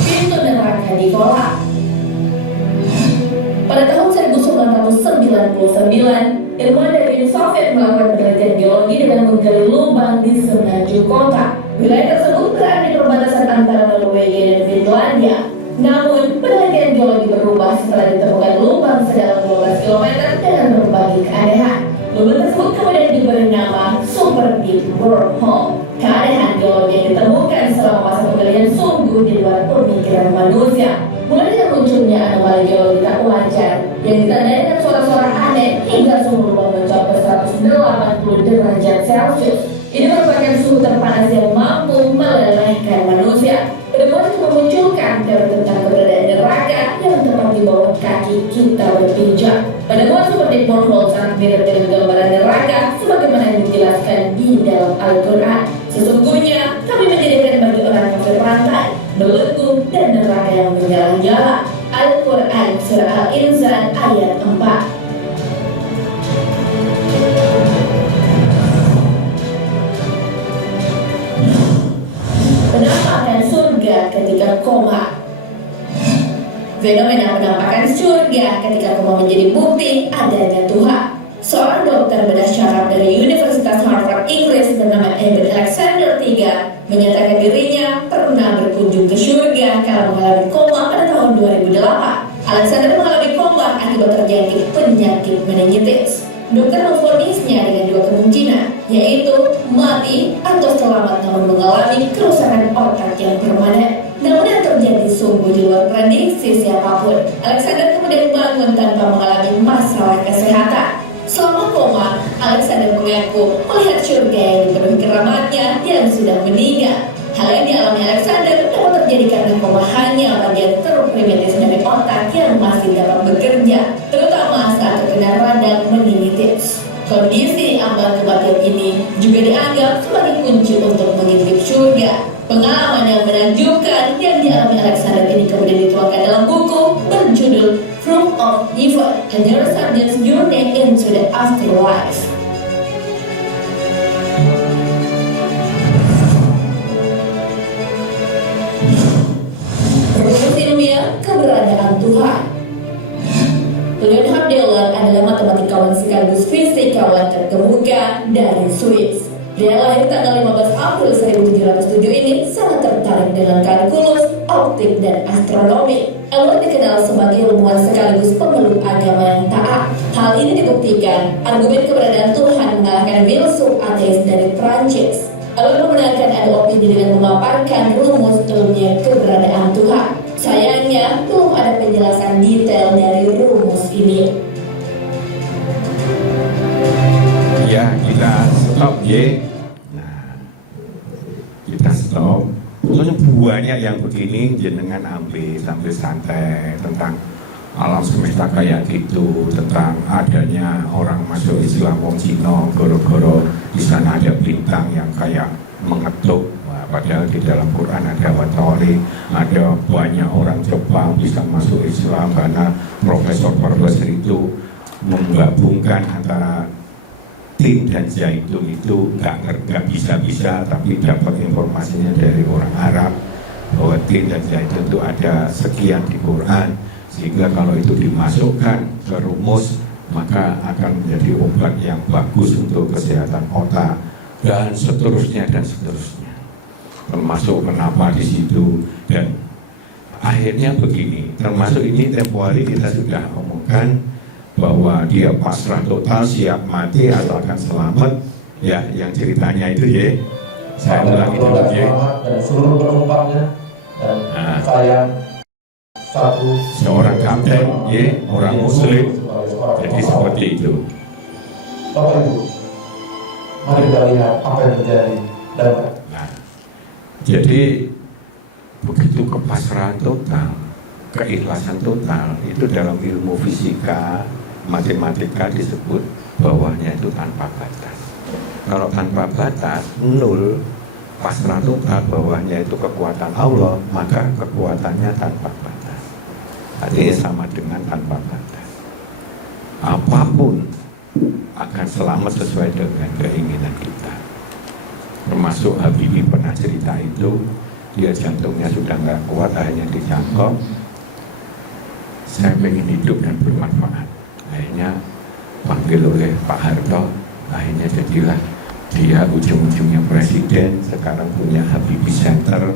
Pintu neraka ditolak. Pada tahun 1999, ilmuwan dari Uni Soviet melakukan penelitian geologi dengan menggali lubang di Semenanjung Kota. Wilayah tersebut berada di perbatasan antara Norwegia dan Finlandia. Namun, penelitian geologi berubah setelah ditemukan lubang sedalam 12 km dengan berbagai keanehan. Lubang tersebut kemudian diberi nama Super Deep Wormhole. Keanehan geologi yang ditemukan selama masa penggalian sungguh di luar pemikiran manusia. Mulai dari munculnya anomali geologi tak wajar yang ditandai dengan suara-suara aneh hingga suhu lubang mencapai 180 derajat Celcius. Ini merupakan suhu terpanas yang mampu melelehkan manusia. Ilmuwan juga memunculkan teori tentang keberadaan neraka yang tepat di bawah kaki kita berpijak. Penemuan Super Deep Wormhole sangat mirip dengan gambaran neraka sebagaimana yang dijelaskan di dalam Al-Quran. Sesungguhnya kami menjadikan bagi orang kafir pantai, belenggu, dan neraka yang menyala-nyala. Al-Quran Surah Al-Insan ayat 4. Penampakan surga ketika koma. Fenomena penampakan surga ketika koma menjadi bukti adanya Tuhan. Seorang dokter bedah syaraf dari Universitas Harvard Inggris bernama Eben Alexander III menyatakan dirinya pernah berkunjung ke surga karena mengalami koma pada tahun 2008. Alexander mengalami koma akibat terjangkit penyakit meningitis. Dokter memvonisnya dengan dua kemungkinan, yaitu mati atau selamat namun mengalami kerusakan otak yang permanen. Namun yang terjadi sungguh di luar prediksi siapapun. Alexander kemudian bangun tanpa mengalami masalah kesehatan. Selama koma, Alexander mengaku melihat surga yang dipenuhi keramatnya yang sudah meninggal. Hal yang dialami Alexander dapat terjadi karena koma hanya bagian terprimitif dari otak yang masih dapat bekerja, terutama saat terkena radang meningitis. Kondisi ambang kematian ini juga dianggap sebagai kunci untuk mengintip surga. Pengalaman yang menakjubkan yang dialami Alexander ini kemudian dituangkan dalam buku berjudul Fruit of Evil: A Neurosurgeon's Journey into the Afterlife. Rumus ilmiah keberadaan Tuhan. Leonhard Euler adalah matematikawan sekaligus fisikawan terkemuka dari Swiss. Dia lahir tanggal 15 April 1707 ini sangat tertarik dengan kalkulus, optik, dan astronomi. Euler dikenal sebagai ilmuwan sekaligus pemeluk agama yang taat. Hal ini dibuktikan argumen keberadaan Tuhan mengalahkan filsuf ateis dari Prancis. Euler memenangkan adu opini dengan memaparkan rumus ilmiah keberadaan Tuhan. Sayangnya, belum ada penjelasan detail dari rumus ini. Ya, kita stop ya. Nah, kita stop. Soalnya banyak yang begini jenengan ambil sambil santai tentang alam semesta kayak gitu, tentang adanya orang masuk Islam wong Cina, goro-goro di sana ada bintang yang kayak mengetuk. Padahal di dalam Quran ada watoli, ada banyak orang Jepang bisa masuk Islam karena profesor-profesor itu menggabungkan antara tin dan zaitun itu nggak bisa-bisa, tapi dapat informasinya dari orang Arab bahwa tin dan zaitun itu ada sekian di Quran, sehingga kalau itu dimasukkan ke rumus maka akan menjadi obat yang bagus untuk kesehatan otak dan seterusnya dan seterusnya. Termasuk kenapa di situ, dan akhirnya begini, termasuk ini tempo hari kita sudah omongkan bahwa dia pasrah total, siap mati atau akan selamat ya, yang ceritanya itu ya, saya ulangi dulu ya, dan seluruh penumpangnya, dan saya seorang kapten ya, orang muslim, jadi seperti itu. Bapak Ibu, mari kita lihat apa yang terjadi dan jadi begitu kepasrahan total, keikhlasan total, itu dalam ilmu fisika, matematika disebut bawahnya itu tanpa batas. Kalau tanpa batas, nol, pasrah total, bawahnya itu kekuatan Allah, maka kekuatannya tanpa batas. Artinya sama dengan tanpa batas. Apapun akan selamat sesuai dengan keinginan kita. Termasuk Habibie pernah cerita itu, dia jantungnya sudah nggak kuat, akhirnya dicangkok. Saya pengen hidup dan bermanfaat. Akhirnya panggil oleh Pak Harto, akhirnya jadilah dia ujung-ujungnya presiden. Sekarang punya Habibie Center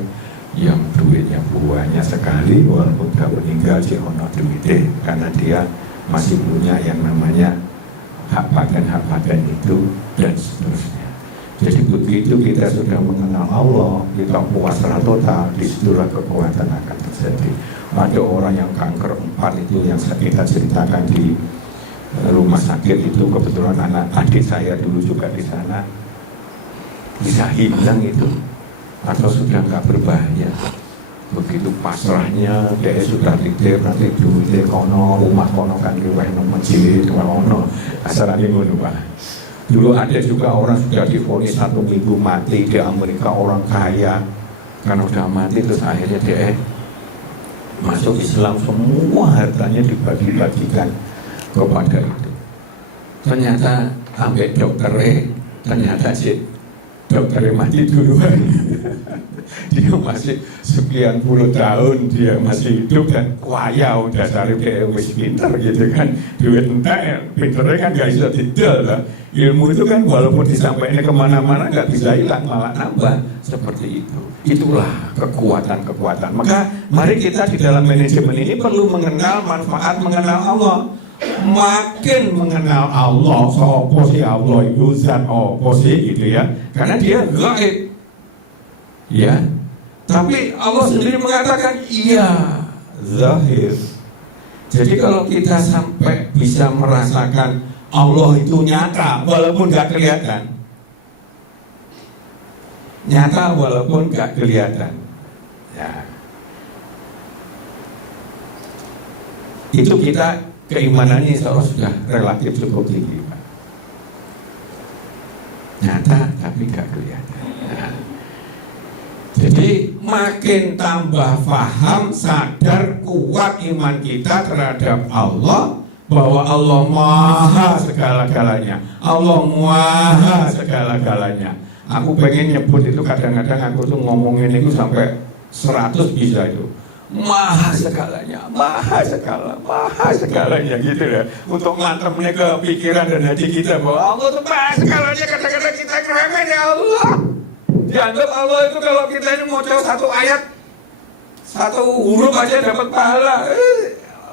yang duitnya banyak sekali, walaupun sudah meninggal si ono duitnya, karena dia masih punya yang namanya hak paten itu dan seterusnya. Jadi begitu kita sudah mengenal Allah, kita puasrah total, disitulah kekuatan akan terjadi. Ada orang yang kanker 4 itu yang kita ceritakan di rumah sakit itu, kebetulan anak adik saya dulu juga di sana, bisa hilang itu atau sudah nggak berbahaya. Begitu pasrahnya, dia sudah titip nanti duitnya kono, rumah kono kan liweh no masjid, kono asalnya ngono Pak. Dulu ada juga orang sudah divonis 1 minggu mati di Amerika, orang kaya, karena sudah mati terus akhirnya dia masuk Islam, semua hartanya dibagi-bagikan kepada itu. Ternyata sampai dokternya, ternyata si dokternya mati duluan. Dia masih sekian puluh tahun dia masih hidup dan wayau, dasarnya kayak wis pinter gitu kan, duit entek, pinternya kan gak bisa didel lah. Ilmu itu kan walaupun disampaikan kemana-mana gak bisa hilang, malah nambah, seperti itu. Itulah kekuatan-kekuatan. Maka mari kita di dalam manajemen ini perlu mengenal manfaat, mengenal Allah. makin mengenal Allah, apa sih Allah itu, zat apa sih gitu ya, karena dia gaib ya. Tapi Allah sendiri mengatakan iya zahir. Jadi kalau kita sampai bisa merasakan Allah itu nyata walaupun gak kelihatan, nyata walaupun gak kelihatan ya, itu kita keimanannya insya Allah sudah relatif cukup tinggi, Pak. Nyata tapi gak kelihatan. Nah, jadi makin tambah paham, sadar, kuat iman kita terhadap Allah, bahwa Allah maha segala-galanya, Allah maha segala-galanya. Aku pengen nyebut itu, kadang-kadang aku tuh ngomongin itu sampai 100 bisa itu. Maha segalanya, maha segalanya gitu ya. Untuk mantapnya ke pikiran dan hati kita bahwa Allah tuh maha segalanya. Kadang-kadang kita keremen ya Allah. Dianggap Allah itu kalau kita ini mau jauh satu ayat, satu huruf aja dapat pahala.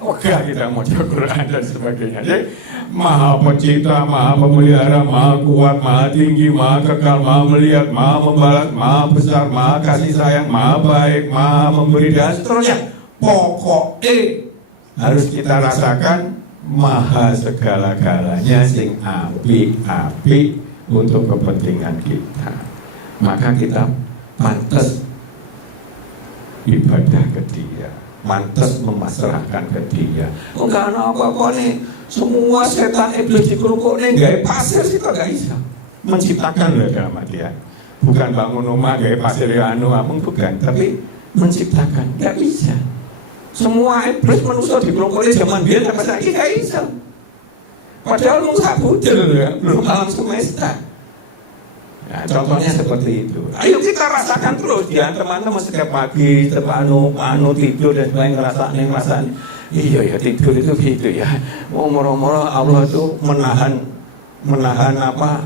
Oke, kita mau jauh Quran dan sebagainya. Jadi maha pencipta, maha pemelihara, maha kuat, maha tinggi, maha kekal, maha melihat, maha membalas, maha besar, maha kasih sayang, maha baik, maha memberi dan seterusnya. Pokoknya harus kita rasakan maha segala-galanya sing api-api untuk kepentingan kita. Maka kita pantas ibadah ke Dia, pantas memasrahkan ke Dia. Enggak ada apa-apa nih, semua setan iblis dikerukuk nih, gaya pasir sih kok gak bisa menciptakan loh dalam arti ya. Bukan bangun rumah gaya pasir ya amung, bukan, tapi menciptakan, gak bisa. Semua iblis manusia dikerukuk zaman biar sampai saat ini gak bisa. Padahal Musa budel ya, belum alam semesta. Nah, contohnya seperti itu. Ayo kita rasakan terus ya teman-teman, setiap pagi, setiap anu tidur dan sebagainya, ngerasain. Iya ya, tidur itu gitu ya. Moro-moro Allah itu menahan apa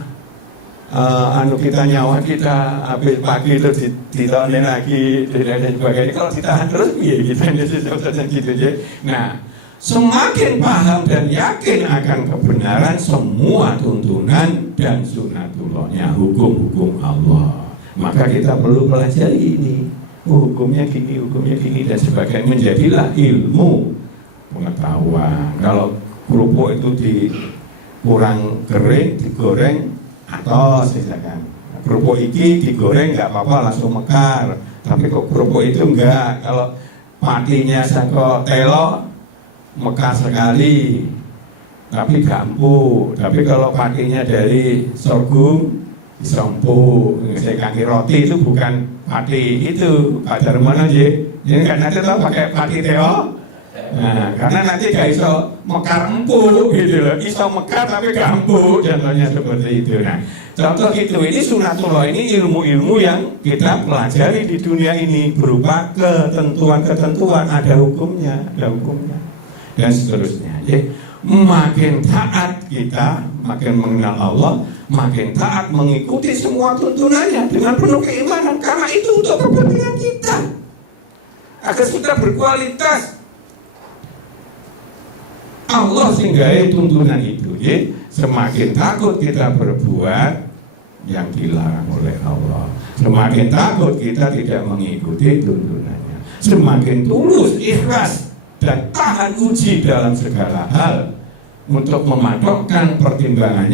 anu kita, nyawa kita, habis pagi itu ditahanin lagi dan sebagainya. Kalau ditahan terus iya kita ini gitu aja. Nah, semakin paham dan yakin akan kebenaran semua tuntunan dan sunatullahnya, hukum-hukum Allah, maka kita perlu pelajari ini. Hukumnya gini dan sebagainya. Menjadilah ilmu pengetahuan. Kalau kerupuk itu kurang kering, digoreng atau misalkan kerupuk iki digoreng nggak apa-apa langsung mekar. Tapi kok kerupuk itu enggak, kalau patinya saka telo mekar sekali, tapi gampu. Tapi kalau pakainya dari sorghum, sompo, saya kaki roti itu bukan pati itu, pacar mana aja. Jadi kan nanti tahu pakai pati teo. Nah, karena nanti gak iso mekar empu gitu loh, iso mekar tapi gampu, contohnya seperti itu. Nah, contoh itu, ini sunatullah, ini ilmu-ilmu yang kita pelajari di dunia ini berupa ketentuan-ketentuan, ada hukumnya dan seterusnya. Jadi makin taat kita, makin mengenal Allah, makin taat mengikuti semua tuntunannya dengan penuh keimanan, karena itu untuk kepentingan kita agar kita berkualitas. Allah sehingga tuntunan itu, ya, semakin takut kita berbuat yang dilarang oleh Allah, semakin takut kita tidak mengikuti tuntunannya, semakin tulus, ikhlas dan tahan uji dalam segala hal untuk mematokkan pertimbangan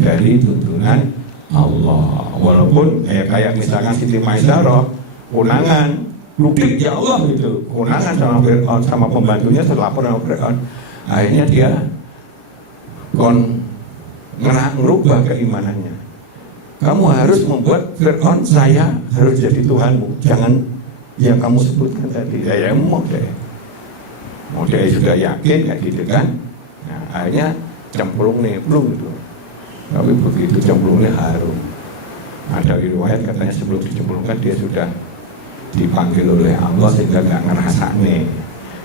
dari tuntunan Allah. Walaupun kayak misalkan Siti Maisaroh konangan ludik ya Allah gitu, konangan sama Fir'aun, sama pembantunya terlapor sama Fir'aun, akhirnya dia ngerubah keimanannya. Kamu harus membuat Fir'aun, saya harus jadi Tuhanmu, jangan yang kamu sebutkan tadi. Ya mau dia sudah yakin kayak gitu kan. Nah, akhirnya cemplung gitu. Tapi begitu cemplungnya harum. Ada riwayat katanya sebelum dicemplungkan dia sudah dipanggil oleh Allah sehingga nggak ngerasa nih.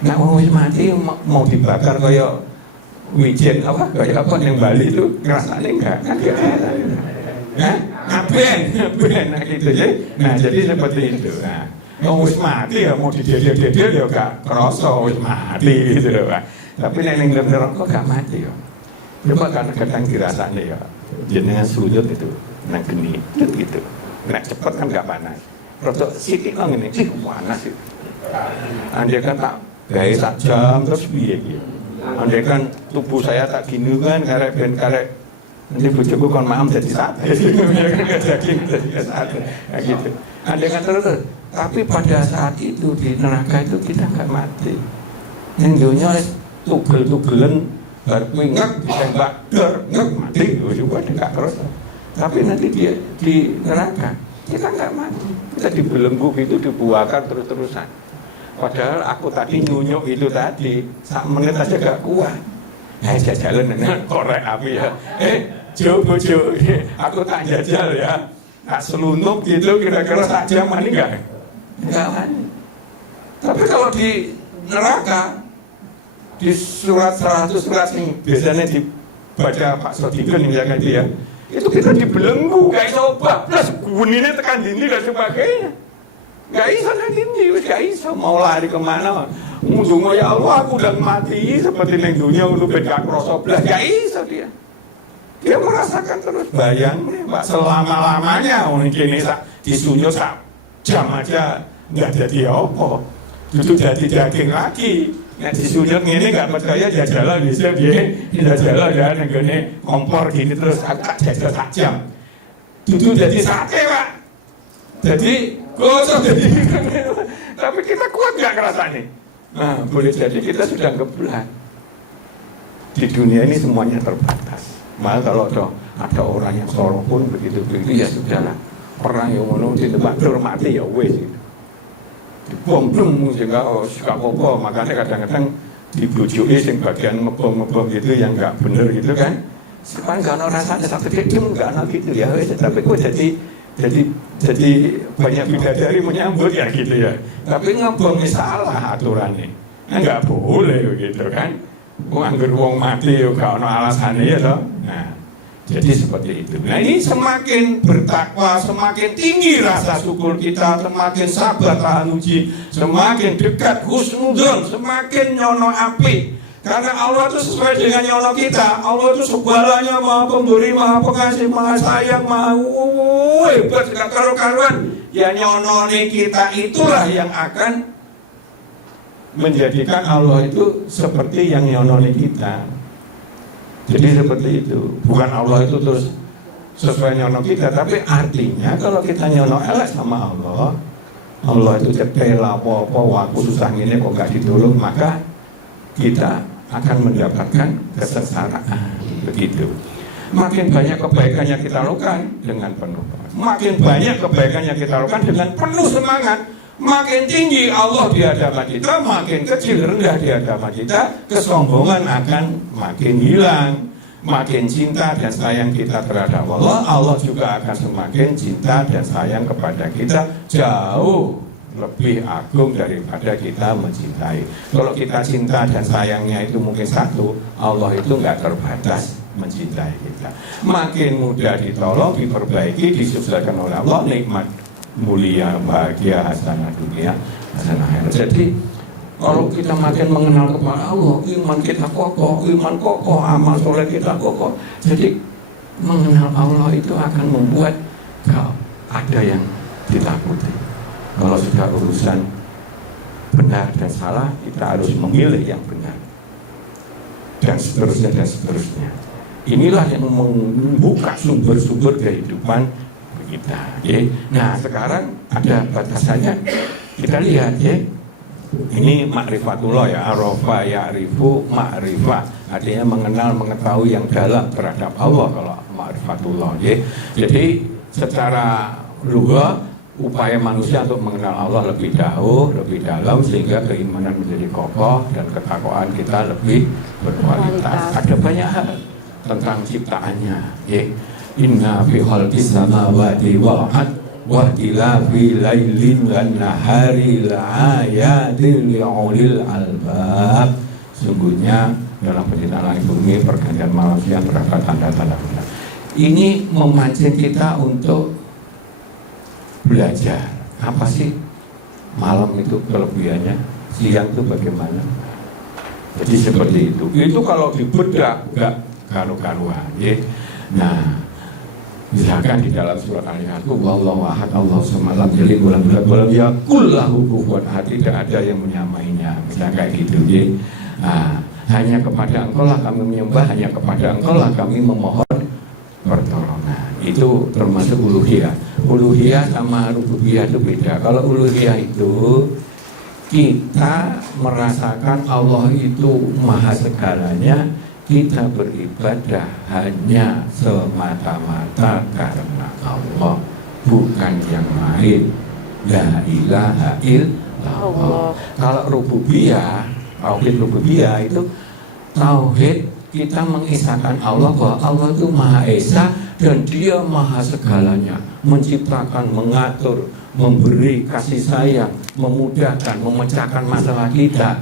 Nah, mau mati mau dibakar kayak wijen kayak apa yang Bali itu ngerasanya enggak kan? Aben nah gitu ya. Nah, jadi seperti itu. Nah, mau mati ya mau didedel ya gak kerasa wis mati gitu loh Pak. Tapi nek neraka gak mati ya. Coba kadang-kadang dirasane ya. Jenengan sujud itu nang geni gitu. Nek cepet kan gak panas. Rodok sithik nang ngene, panas itu. Andai kan tak gawe sak jam terus piye iki. Andai kan tubuh saya tak gini kan karek nanti bojoku kon maam jadi sate. Ya kan daging jadi sate. Kayak gitu. Andai kan terus tapi pada saat itu di neraka itu kita nggak mati. Yang dunia tugel-tugelen baru ngek ditembak ngek mati. Juga nggak terus. Tapi nanti dia di neraka kita nggak mati. Kita dibelenggu gitu dibuahkan terus-terusan. Padahal aku tadi nyunyuk itu tadi, sak menit aja gak kuat. Jajalan dengan korek api ya. Jo, aku tak jajal ya. Tak selundup gitu kira-kira sak jam mani enggak? Enggak mani. Tapi kalau di neraka, di surat 100 surat yang biasanya dibaca Pak Sodikin misalkan dia, itu kita dibelenggu, gak iso bablas, bunyinya tekan dinding dan sebagainya. Gak iso nanti, gak iso mau lari kemana. Mundungo ya Allah aku udah mati seperti neng dunia untuk beda krosok belas. Gak iso dia. Dia merasakan terus bayangnya Pak selama-lamanya mungkin ini disunyuk sak jam aja nggak jadi apa. Itu jadi daging lagi. Nah disunyuk ini nggak percaya jajalan bisa dia tidak jalan ya nenggone kompor gini terus tak jajal sak jam. Itu jadi sate Pak. Jadi gosok jadi, tapi kita kuat nggak ngerasanya? Nah, boleh jadi kita sudah ngebulan. Di dunia ini semuanya terbatas. Malah kalau ada orang yang sorok pun begitu ya sudahlah. Orang yang mau di tempat mati ya wes. Bom sehingga apa-apa. Makanya kadang-kadang dibujuki sing bagian ngebom gitu yang nggak bener gitu kan. Sekarang nggak ada rasanya satu dia nggak ada gitu ya. Tapi kok jadi banyak bidadari menyambut ya gitu ya. Tapi ngebom salah aturannya. Nggak boleh begitu kan. Anggur wong mati gak ada alasannya ya toh. Nah, jadi seperti itu. Nah ini semakin bertakwa, semakin tinggi rasa syukur kita, semakin sabar tahan uji, semakin dekat husnudzon, semakin nyono api. Karena Allah itu sesuai dengan nyono kita. Allah itu segalanya maha pemberi, maha pengasih, maha sayang, maha hebat, tidak karu-karuan. Ya nyono kita itulah yang akan menjadikan Allah itu seperti yang nyononi kita. Jadi seperti itu. Bukan Allah itu terus sesuai nyono kita, tapi artinya kalau kita nyono elek sama Allah, Allah itu cepel apa-apa, aku susah ini kok gak ditolong, maka kita akan mendapatkan kesengsaraan. Begitu. Makin banyak kebaikan yang kita lakukan dengan penuh, makin banyak kebaikan yang kita lakukan dengan penuh semangat, makin tinggi Allah di hadapan kita, makin kecil rendah di hadapan kita, kesombongan akan makin hilang. Makin cinta dan sayang kita terhadap Allah, Allah juga akan semakin cinta dan sayang kepada kita, jauh lebih agung daripada kita mencintai. Kalau kita cinta dan sayangnya itu mungkin satu, Allah itu nggak terbatas mencintai kita. Makin mudah ditolong, diperbaiki, disuksesan oleh Allah, nikmat mulia, bahagia, hasanah dunia, hasanah akhirat. Jadi kalau kita makin mengenal kepada Allah, iman kita kokoh, amal soleh kita kokoh. Jadi mengenal Allah itu akan membuat gak ada yang ditakuti. Kalau sudah urusan benar dan salah, kita harus memilih yang benar. Dan seterusnya dan seterusnya. Inilah yang membuka sumber-sumber kehidupan kita. Ya. Nah sekarang ada batasannya. Kita lihat ya. Ini ma'rifatullah ya, arafa ya'rifu ma'rifah, artinya mengenal, mengetahui yang dalam terhadap Allah kalau ma'rifatullah ya. Jadi secara lugah upaya manusia untuk mengenal Allah lebih jauh, lebih dalam, sehingga keimanan menjadi kokoh dan ketakwaan kita lebih berkualitas. Ada banyak hal tentang ciptaannya ya. Inna fi khalqis samawati wal ardh wa ikhtilafi lailin wan nahari laayatil liulil albab. Sungguhnya dalam penciptaan langit bumi, pergantian malam siang terdapat tanda-tanda benar. Ini memancing kita untuk belajar apa sih malam itu kelebihannya, siang itu bagaimana. Jadi seperti itu. Itu kalau dibedah enggak karu-karuan, ya. Nah, misalkan di dalam surat Al-Ikhlas, wallahu ahad, Allahu samad, lam yalid walam yulad walam yakul lahu kufuwan ahad, tidak ada yang menyamainya. Misalnya kayak gitu, ya. Nah, hanya kepada Engkau lah kami menyembah, hanya kepada Engkau lah kami memohon pertolongan. Itu termasuk uluhiyah. Uluhiyah sama rububiyah itu beda. Kalau uluhiyah itu kita merasakan Allah itu maha segalanya, kita beribadah hanya semata-mata karena Allah, bukan yang lain. La ilaha illallah. Kalau rububiyah, tauhid rububiyah itu tauhid kita mengisahkan Allah bahwa Allah itu Maha Esa dan Dia Maha segalanya, menciptakan, mengatur, memberi kasih sayang, memudahkan, memecahkan masalah kita,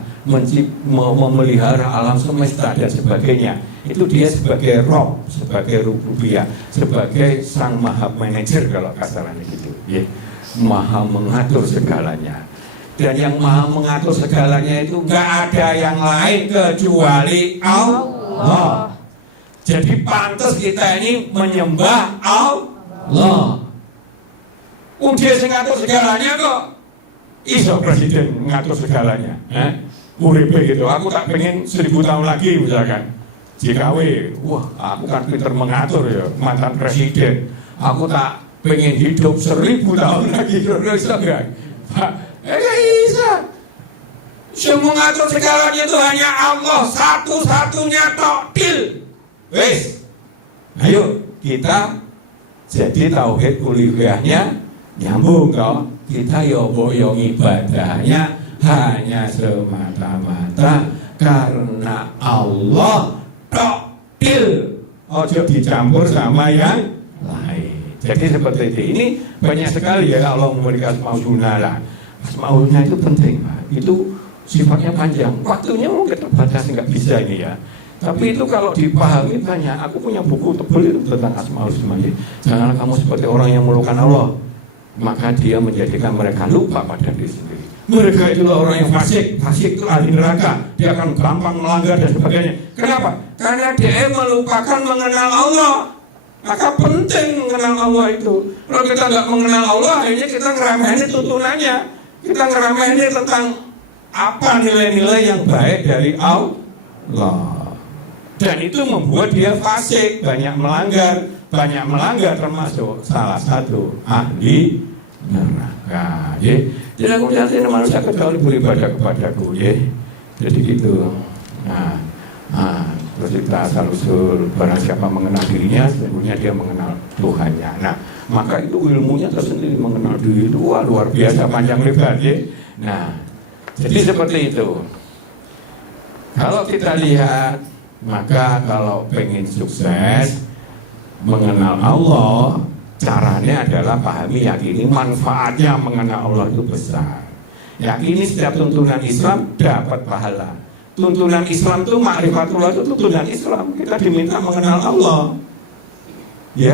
memelihara alam semesta dan sebagainya. Itu Dia sebagai Rob, sebagai rububiyah, sebagai sang Maha Manager kalau kasarannya gitu, ya. Maha mengatur segalanya. Dan yang Maha mengatur segalanya itu nggak ada yang lain kecuali Allah. Jadi pantas kita ini menyembah Allah. Dia yang ngatur segalanya kok. Iso presiden mengatur segalanya. Uripe gitu. Aku tak pengen 1000 tahun lagi misalkan. JKW, wah aku kan pinter mengatur ya, mantan presiden. Aku tak pengen hidup 1000 tahun lagi. Bisa enggak? Bisa. Yang mengatur segalanya itu hanya Allah, satu-satunya tok deal. Wes, ayo kita jadi tauhid uluhiyahnya nyambung toh. Kita boyong ibadahnya hanya semata-mata karena Allah tok deal. Ojo dicampur sama yang lain. Jadi seperti itu. Ini banyak sekali ya Allah memberikan asmaul husna lah. Asmaul husna itu penting, Pak. Itu sifatnya panjang. Waktunya mungkin terbatas, nggak bisa ini ya. Tapi itu kalau dipahami banyak. Aku punya buku tebal itu tentang asmaul husna. Janganlah kamu seperti orang yang melupakan Allah, maka dia menjadikan mereka lupa pada diri sendiri. Mereka itulah orang yang fasik. Fasik itu ahli neraka. Dia akan gampang melanggar dan sebagainya. Kenapa? Karena dia melupakan mengenal Allah. Maka penting mengenal Allah itu. Kalau kita nggak mengenal Allah, akhirnya kita ngeremehin tuntunannya. Kita ngeremehin tentang apa nilai-nilai yang baik dari Allah. Dan itu membuat dia fasik, banyak melanggar termasuk salah satu ahli neraka. Jadi aku lihat ini manusia kecuali beribadah kepadaku, ya. Jadi gitu. Terus kita asal usul barang siapa mengenal dirinya, sebenarnya dia mengenal Tuhannya. Nah, maka itu ilmunya tersendiri mengenal diri itu luar biasa panjang lebar, ya. Nah, jadi seperti itu. Kalau kita lihat, maka kalau pengen sukses mengenal Allah, caranya adalah pahami, yakini manfaatnya mengenal Allah itu besar. Yakini setiap tuntunan Islam dapat pahala. Tuntunan Islam itu ma'rifatullah, itu tuntunan Islam. Kita diminta mengenal Allah, ya.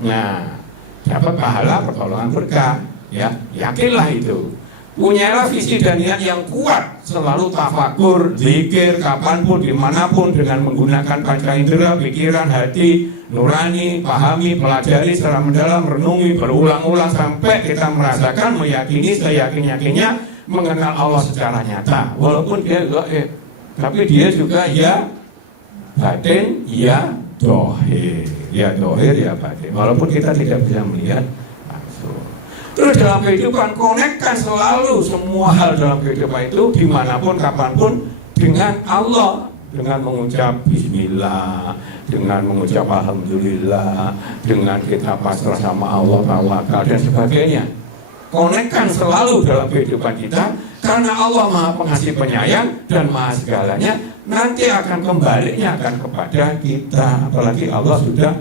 Nah, dapat pahala, pertolongan, berkah, ya. Yakinlah itu. Punyalah visi dan niat yang kuat, selalu tafakur, zikir, kapanpun, dimanapun, dengan menggunakan panca indera, pikiran, hati, nurani, pahami, pelajari secara mendalam, renungi, berulang-ulang sampai kita merasakan, meyakini, seyakin-yakinnya mengenal Allah secara nyata. Walaupun dia gaib, tapi dia juga ya batin, ya dohir, ya batin. Walaupun kita tidak bisa melihat langsung. Terus dalam kehidupan, konekkan selalu semua hal dalam kehidupan itu, dimanapun, kapanpun, dengan Allah. Dengan mengucap bismillah, dengan mengucap alhamdulillah, dengan kita pasrah sama Allah, tawakal, dan sebagainya. Konekkan selalu dalam kehidupan kita, karena Allah Maha Pengasih Penyayang dan Maha segalanya. Nanti akan kembalinya akan kepada kita. Apalagi Allah sudah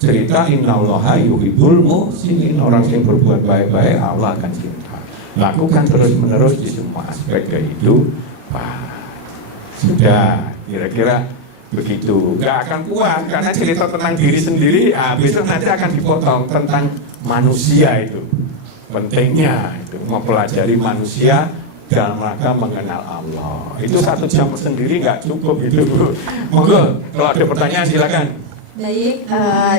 cerita innallaha yuhibbul muhsinin, orang yang berbuat baik-baik Allah akan cinta. Lakukan terus-menerus di semua aspek kehidupan. Sudah, kira-kira begitu. Gak akan puas karena cerita tentang diri sendiri. Besok nanti akan dipotong tentang manusia itu. Pentingnya itu mempelajari manusia dalam rangka mengenal Allah. Itu 1 jam sendiri nggak cukup itu, Bu. Monggo, kalau ada pertanyaan silakan. Baik,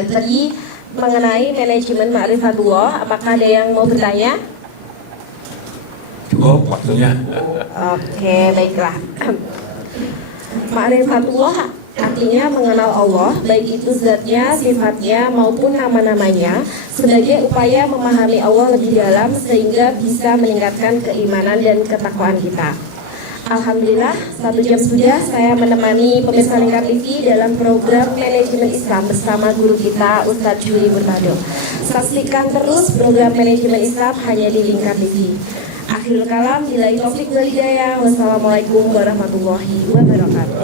tadi mengenai manajemen Ma'rifatullah, apakah ada yang mau bertanya? Cukup waktunya. Oke, baiklah. Ma'rifatullah artinya mengenal Allah, baik itu zatnya, sifatnya, maupun nama-namanya, sebagai upaya memahami Allah lebih dalam sehingga bisa meningkatkan keimanan dan ketakwaan kita. Alhamdulillah, 1 jam sudah saya menemani pemirsa Lingkar TV dalam program Manajemen Islam bersama guru kita Ustadz Juli Murtado. Saksikan terus program Manajemen Islam hanya di Lingkar TV. Akhirul kalam, billahi taufik wal hidayah. Wassalamualaikum warahmatullahi wabarakatuh.